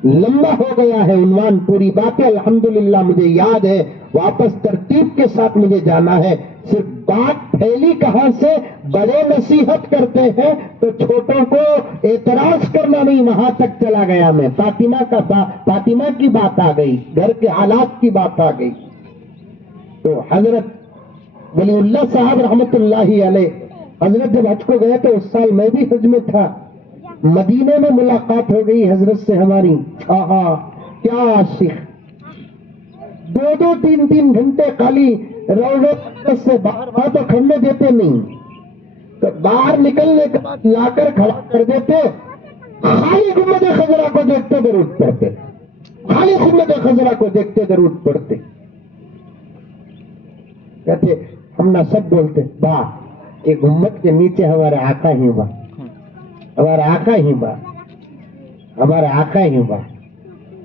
لمبا ہو گیا ہے عنوان, پوری باتیں الحمدللہ مجھے یاد ہے, واپس ترتیب کے ساتھ مجھے جانا ہے. صرف بات پھیلی کہاں سے, بڑے نصیحت کرتے ہیں تو چھوٹوں کو اعتراض کرنا نہیں, وہاں تک چلا گیا میں. فاطمہ کی بات آ گئی, گھر کے حالات کی بات آ گئی. تو حضرت ولی اللہ صاحب رحمت اللہ علیہ, حضرت جب حج کو گئے تو اس سال میں بھی حج میں تھا. مدینے میں ملاقات ہو گئی حضرت سے ہماری. آہا کیا عاشق, 2-2 3-3 گھنٹے خالی روڈ سے باہر, وہاں تو کھڑنے دیتے نہیں, تو باہر نکلنے کے بعد لا کر کھڑا کر دیتے, خالی گنبد خضرا کو دیکھتے درود پڑھتے, خالی گنبد خضرا کو دیکھتے درود پڑھتے. کہتے ہم نہ سب بولتے با, یہ گنبد کے نیچے ہمارے آقا ہی با, ہمارے آقا ہی با, ہمارے آقا ہی با,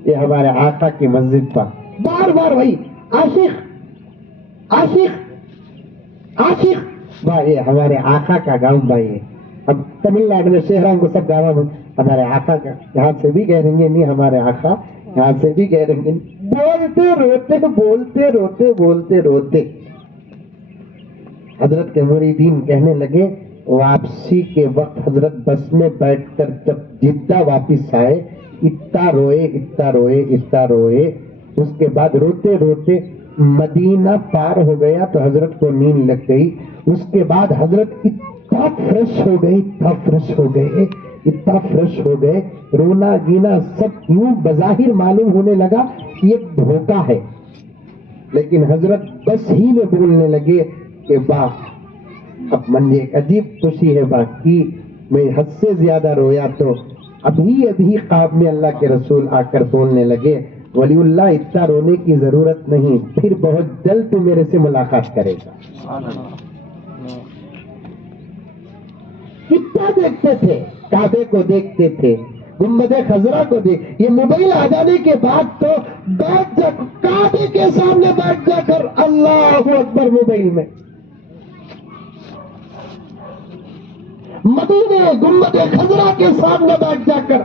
یہ ہمارے آقا کی مسجد با. بار بار وہی عاشق عاشق عاشق با, یہ ہمارے آقا کا گاؤں بھائی ہے. اب تمل ناڈو میں شہروں کو سب گاؤں میں ہمارے آقا کا, یہاں سے بھی کہہ رہیں گے نہیں ہمارے آقا, یہاں سے بھی کہہ رہیں گے, بولتے روتے بولتے روتے بولتے روتے. حضرت کے مریدین کہنے لگے, واپسی کے وقت حضرت بس میں بیٹھ کر جب جدہ واپس آئے, اتنا روئے اتنا روئے اتنا روئے. اس کے بعد روتے روتے مدینہ پار ہو گیا تو حضرت کو نیند لگ گئی. اس کے بعد حضرت اتنا فریش ہو گئے, اتنا فریش ہو گئے, اتنا فریش ہو گئے, رونا گینا سب یوں بظاہر معلوم ہونے لگا یہ دھوکہ ہے. لیکن حضرت بس ہی میں بولنے لگے کہ با, اب مجھے ایک عجیب خوشی ہے باقی, میں حد سے زیادہ رویا. تو ابھی خواب میں اللہ کے رسول آ کر بولنے لگے, ولی اللہ اتنا رونے کی ضرورت نہیں, پھر بہت جلد تو میرے سے ملاقات کرے گا. کتنا دیکھتے تھے, کعبے کو دیکھتے تھے, گنبد خضرا کو دیکھ. یہ موبائل آ جانے کے بعد تو بیٹھ جا کعبے کے سامنے بیٹھ جا کر اللہ اکبر موبائل میں, مدینے گنبد خضرا کے سامنے بیٹھ جا کر.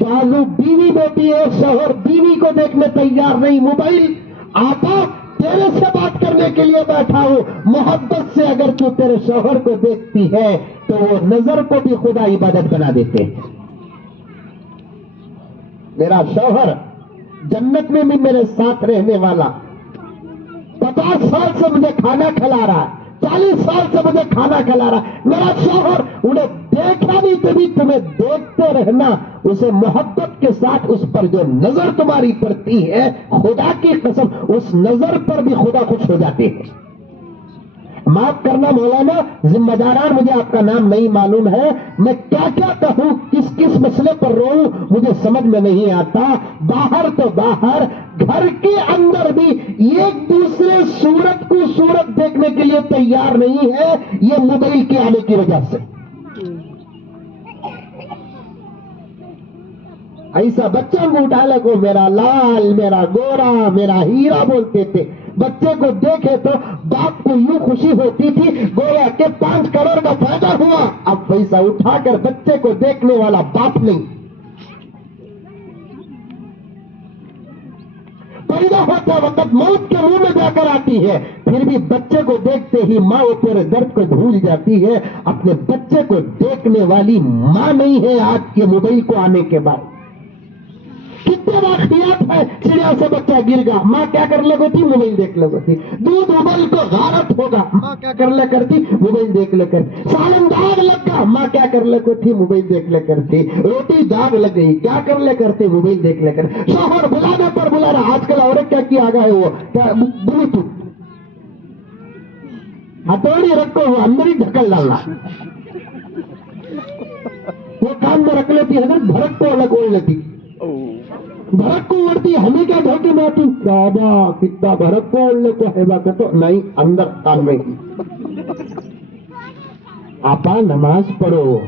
بازو بیوی بیٹی ہے, شوہر بیوی کو دیکھنے تیار نہیں, موبائل آپا تیرے سے بات کرنے کے لیے بیٹھا ہوں, محبت سے اگر تو تیرے شوہر کو دیکھتی ہے تو وہ نظر کو بھی خدا عبادت بنا دیتے ہیں. میرا شوہر جنت میں بھی میرے ساتھ رہنے والا, 50 سال سے مجھے کھانا کھلا رہا ہے, 40 سال سے مجھے کھانا کھلا رہا ہے. میرا شوہر انہیں دیکھا نہیں تو بھی تمہیں دیکھتے رہنا, اسے محبت کے ساتھ اس پر جو نظر تمہاری پڑتی ہے, خدا کی قسم اس نظر پر بھی خدا خوش ہو جاتے ہیں. معاف کرنا مولانا, ذمہ داران مجھے آپ کا نام نہیں معلوم ہے, میں کیا کیا کہوں, کس کس مسئلے پر روؤں مجھے سمجھ میں نہیں آتا. باہر تو باہر, گھر کے اندر بھی ایک دوسرے صورت کو صورت دیکھنے کے لیے تیار نہیں ہے, یہ موبائل کے آنے کی وجہ سے. ایسا بچہ کو اٹھا لگو, میرا لال, میرا گورا, میرا ہیرا بولتے تھے. بچے کو دیکھے تو باپ کو یوں خوشی ہوتی تھی گویا کہ 5 کروڑ کا فائدہ ہوا. اب پیسہ اٹھا کر بچے کو دیکھنے والا باپ نہیں. پیدا ہوتا وقت موت کے منہ میں جا کر آتی ہے, پھر بھی بچے کو دیکھتے ہی ماں پورے درد کو بھول جاتی ہے. اپنے بچے کو دیکھنے والی ماں نہیں ہے آج کے موبائل کو آنے کے بعد. کتنے واقعات ہے, چڑیا سے بچہ گر گا, ماں کیا کر لے گی, موبائل دیکھ لے گی. دودھ ابل کو غارت ہوگا, ماں کیا کر لے کرتی, موبائل دیکھ لے کرتی. سالن داغ لگا, ماں کیا کر لے کرتی, موبائل دیکھ لے کرتی. روٹی داغ لگ گئی, کیا کر لے کرتے, موبائل دیکھ لے کرتے. شوہر بلانے پر بلا رہا, آج کل عورت کیا کیا آگا ہے وہ بلوٹوتھ, ہتھوڑی رکھو, وہ اندر ہی ڈھکل ڈالنا, وہ کان میں رکھ لیتی, حضرت بھرت کو الگ اوڑھ لیتی. بھڑک کو اڑتی ہمیں کیا دھوکے میں آتی بابا کتنا بھڑک کو اڑنے کو ہے با تو نہیں اندر کان میں آپا نماز پڑھو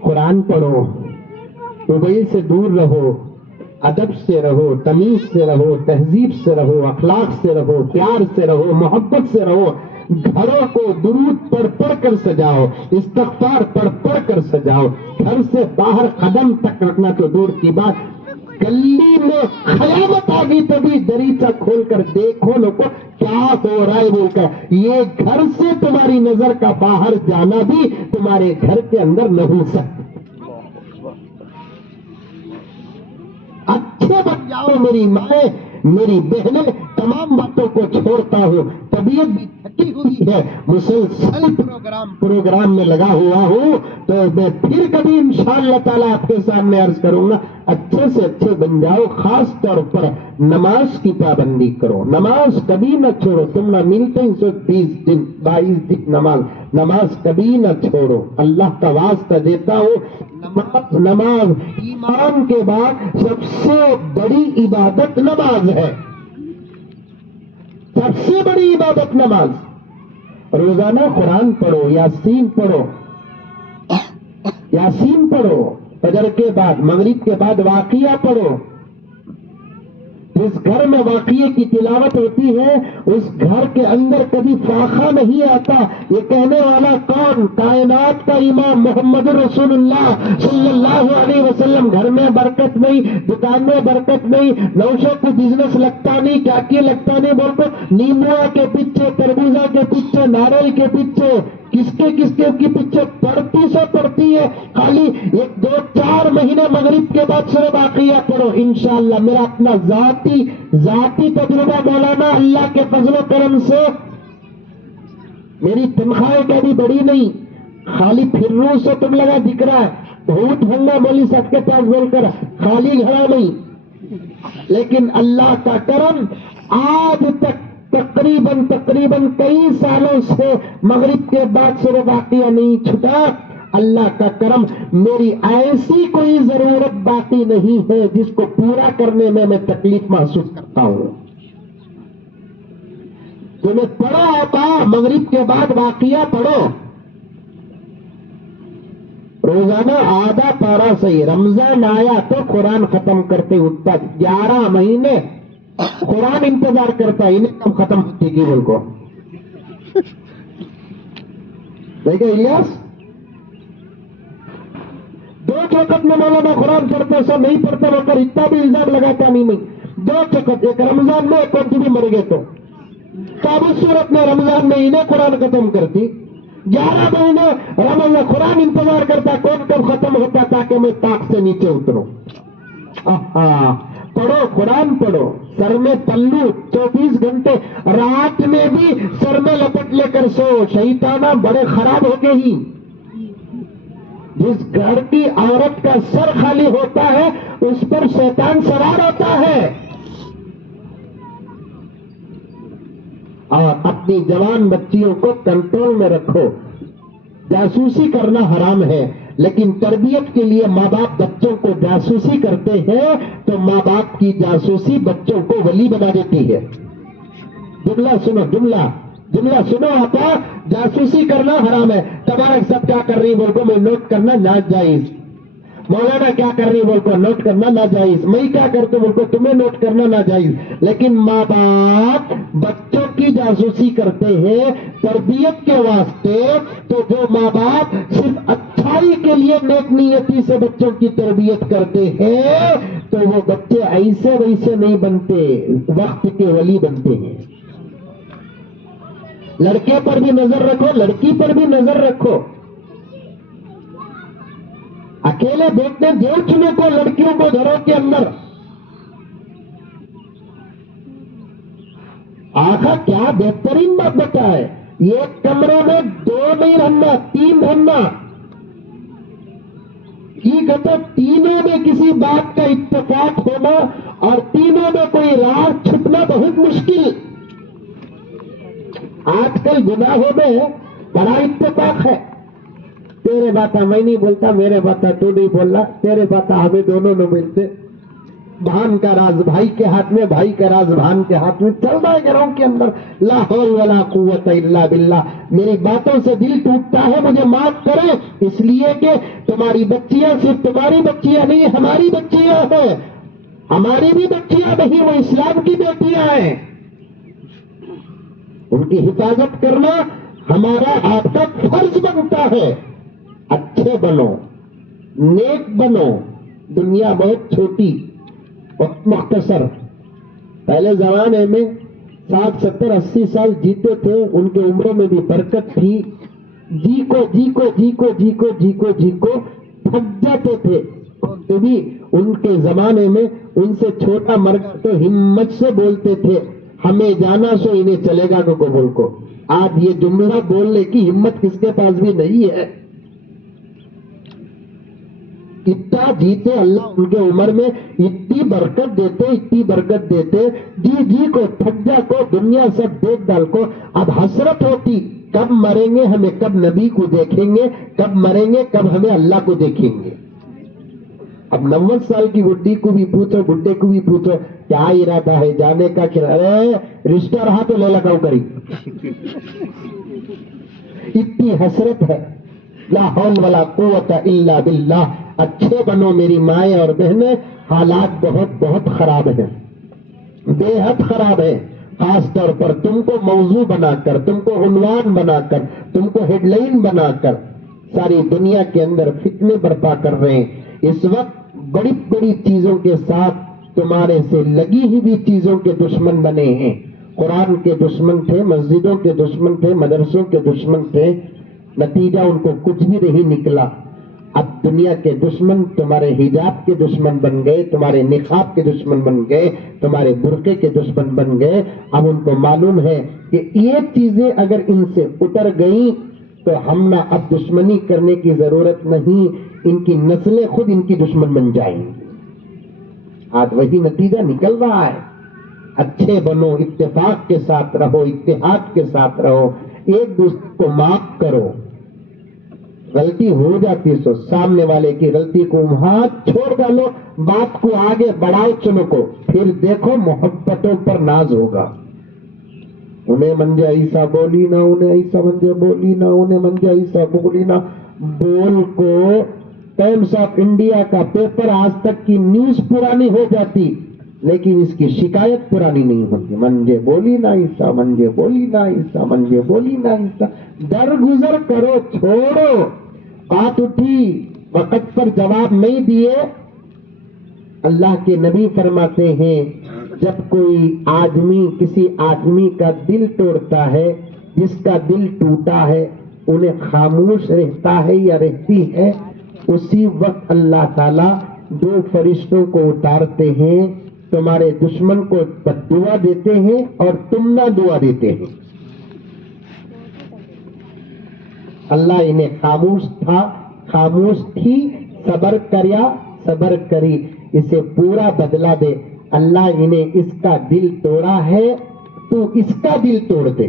قرآن پڑھو موبائل سے دور رہو ادب سے رہو تمیز سے رہو تہذیب سے رہو اخلاق سے رہو پیار سے رہو محبت سے رہو گھروں کو درود پڑھ پڑھ کر سجاؤ استغفار پڑھ پڑھ کر سجاؤ گھر سے باہر قدم تک رکھنا تو دور کی بات گلی میں قیامت آ گئی تبھی دریچہ کھول کر دیکھو لوگ کو کیا ہو رہا ہے بول کر یہ گھر سے تمہاری نظر کا باہر جانا بھی تمہارے گھر کے اندر نہ ہو سکتا اچھے بن جاؤ میری مائیں میری بہنیں تمام باتوں کو چھوڑتا ہوں طبیعت بھی تھکی ہوئی ہے مسلسل پروگرام میں لگا ہوا ہوں تو میں پھر کبھی انشاءاللہ تعالیٰ آپ کے سامنے عرض کروں گا اچھے سے اچھے بن جاؤ خاص طور پر نماز کی پابندی کرو نماز کبھی نہ چھوڑو تم نہ ملتے 20 دن 22 دن نماز کبھی نہ چھوڑو اللہ کا واسطہ دیتا ہوں نماز ایمان کے بعد سب سے بڑی عبادت نماز ہے سب سے بڑی عبادت نماز روزانہ قرآن پڑھو یاسین پڑھو فجر کے بعد مغرب کے بعد واقعہ پڑھو جس گھر میں واقعے کی تلاوت ہوتی ہے اس گھر کے اندر کبھی فاقہ نہیں آتا یہ کہنے والا کون کائنات کا امام محمد رسول اللہ صلی اللہ علیہ وسلم گھر میں برکت نہیں دکان میں برکت نہیں نوشوں کو بزنس لگتا نہیں کیا لگتا نہیں بول کو نیمبوا کے پیچھے تربوزہ کے پیچھے ناریل کے پیچھے کس کے کی پیچھے پڑتی ہے خالی 1-2-4 مہینے مغرب کے بعد سورہ واقعہ پڑھو انشاءاللہ میرا اپنا ذاتی تجربہ مولانا اللہ کے فضل و کرم سے میری تنخواہ کبھی بڑی نہیں خالی پھروں سے تم لگا دکھ رہا ہے بہت بھنگا بولی سب کے پاس بول کر خالی گھڑا نہیں لیکن اللہ کا کرم آج تک تقریباً کئی سالوں سے مغرب کے بعد سے واقعہ نہیں چھٹا اللہ کا کرم میری ایسی کوئی ضرورت باقی نہیں ہے جس کو پورا کرنے میں تکلیف محسوس کرتا ہوں تمہیں پڑھو آپا مغرب کے بعد واقعہ پڑھو روزانہ آدھا پارا صحیح رمضان آیا تو قرآن ختم کرتے اٹھتا 11 مہینے قرآن انتظار کرتا انہیں کب ختم ہوتی کی بول کو دیکھیں الیاس 2 چوکٹ میں مولانا قرآن پڑھتے سب نہیں پڑھتے بول کر اتنا بھی الزام لگاتا نہیں میں 2 چوکٹ ایک رمضان میں ایک بھی مر گئے تو اب اس صورت میں رمضان میں انہیں قرآن ختم کرتی 11 مہینے رمضان قرآن انتظار کرتا کون کب ختم ہوتا تاکہ میں طاق سے نیچے اتروں پڑھو قرآن پڑھو سر میں پلو 24 گھنٹے رات میں بھی سر میں لپٹ لے کر سو شیطانہ بڑے خراب ہو گئے ہی جس گھر کی عورت کا سر خالی ہوتا ہے اس پر شیطان سوار ہوتا ہے اور اپنی جوان بچیوں کو کنٹرول میں رکھو جاسوسی کرنا حرام ہے لیکن تربیت کے لیے ماں باپ بچوں کو جاسوسی کرتے ہیں تو ماں باپ کی جاسوسی بچوں کو ولی بنا دیتی ہے جملہ سنو آپا جاسوسی کرنا حرام ہے تبارک سب کیا کر رہی بول کو میں نوٹ کرنا ناجائز مولانا کیا کر رہی بول کو نوٹ کرنا ناجائز میں کیا کرتے بول کو تمہیں نوٹ کرنا ناجائز لیکن ماں باپ بچوں کی جاسوسی کرتے ہیں تربیت کے واسطے تو جو ماں باپ صرف اچھائی کے لیے نیک نیتی سے بچوں کی تربیت کرتے ہیں تو وہ بچے ایسے ویسے نہیں بنتے وقت کے ولی بنتے ہیں لڑکے پر بھی نظر رکھو لڑکی پر بھی نظر رکھو اکیلے دیکھتے جوڑ چنے کو لڑکیوں کو گھروں کے اندر آخا کیا بہترین بات بتائے ایک کمرے میں 2 نہیں رہنا 3 رہنا کی کہتے تینوں میں کسی بات کا اتفاق ہونا اور تینوں میں کوئی راز چھپنا بہت مشکل آج کل گناہوں میں بڑا اتفاق ہے تیرے بات میں نہیں بولتا میرے بات تو نہیں بولنا تیرے بات ہمیں دونوں نہ ملتے بہن کا راز بھائی کے ہاتھ میں، بھائی کا راز بہن کے ہاتھ میں چل رہا ہے گھروں کے اندر. لا حول ولا قوت الا باللہ. میری باتوں سے دل ٹوٹتا ہے، مجھے معاف کریں، اس لیے کہ تمہاری بچیاں صرف تمہاری بچیاں نہیں، ہماری بچیاں ہیں. ہماری بھی بچیاں نہیں، وہ اسلام کی بیٹیاں ہیں. ان کی حفاظت کرنا ہمارا آپ کا فرض بنتا ہے. اچھے بنو، نیک بنو. دنیا بہت چھوٹی، وقت مختصر. پہلے زمانے میں 60 70 80 سال جیتے تھے، ان کے عمروں میں بھی برکت تھی. جی کو جی کو جی کو جی کو جی کو جی کو تھک جاتے تھے. تو بھی ان کے زمانے میں ان سے چھوٹا مرد تو ہمت سے بولتے تھے، ہمیں جانا سو انہیں چلے گا کو قبول کو. آج یہ جملہ بولنے کی ہمت کس کے پاس بھی نہیں ہے. اتنا جیتے، اللہ ان کے عمر میں اتنی برکت دیتے، اتنی برکت دیتے. جی جی کو تھک جا کو دنیا سب دیکھ ڈال کو. اب حسرت ہوتی کب مریں گے، ہمیں کب نبی کو دیکھیں گے، کب مریں گے، کب ہمیں اللہ کو دیکھیں گے. اب 90 سال کی بڈھی کو بھی پوچھو، بڈھے کو بھی پوچھو کیا ارادہ ہے جانے کا. ارے رشتہ رہا تو لے لگاؤ کری. اتنی حسرت ہے. لا حول ولا قوت الا باللہ. اچھے بنو میری مائیں اور بہنیں. حالات بہت بہت خراب ہیں، بے حد خراب ہے. خاص طور پر تم کو موضوع بنا کر، تم کو عنوان بنا کر، تم کو ہیڈ لائن بنا کر ساری دنیا کے اندر فتنے برپا کر رہے ہیں. اس وقت بڑی بڑی چیزوں کے ساتھ تمہارے سے لگی ہوئی چیزوں کے دشمن بنے ہیں. قرآن کے دشمن تھے، مسجدوں کے دشمن تھے، مدرسوں کے دشمن تھے. نتیجہ ان کو کچھ بھی نہیں نکلا. اب دنیا کے دشمن تمہارے حجاب کے دشمن بن گئے، تمہارے نقاب کے دشمن بن گئے، تمہارے برقعے کے دشمن بن گئے. اب ان کو معلوم ہے کہ یہ چیزیں اگر ان سے اتر گئیں تو ہم نہ اب دشمنی کرنے کی ضرورت نہیں، ان کی نسلیں خود ان کی دشمن بن جائیں گی. آج وہی نتیجہ نکل رہا ہے. اچھے بنو، اتفاق کے ساتھ رہو، اتحاد کے ساتھ رہو، ایک دوسرے کو معاف کرو. غلطی ہو جاتی سو سامنے والے کی غلطی کو ہاتھ چھوڑ ڈالو، بات کو آگے بڑھاؤ. چلو کو پھر دیکھو محبتوں پر ناز ہوگا. انہیں منجا ایسا بولی نہ، انہیں ایسا منجا بولی نہ، انہیں منجا ایسا بولی نہ. بول کو ٹائمس آف انڈیا کا پیپر آج تک کی نیوز پرانی ہو جاتی، لیکن اس کی شکایت پرانی نہیں ہوتی. منجے بولی نہ ایسا، منجے بولی نہ ایسا، منجے بولی نہ ایسا. درگزر کرو، چھوڑو. بات اٹھی، وقت پر جواب نہیں دیے. اللہ کے نبی فرماتے ہیں جب کوئی آدمی کسی آدمی کا دل توڑتا ہے، جس کا دل ٹوٹا ہے انہیں خاموش رہتا ہے یا رہتی ہے، اسی وقت اللہ تعالیٰ 2 فرشتوں کو اتارتے ہیں، تمہارے دشمن کو بد دعا دیتے ہیں اور تم نہ دعا دیتے ہیں. اللہ انہیں خاموش تھا، خاموش تھی، صبر کریا، صبر کری، اسے پورا بدلہ دے. اللہ انہیں اس کا دل توڑا ہے، تو اس کا دل توڑ دے.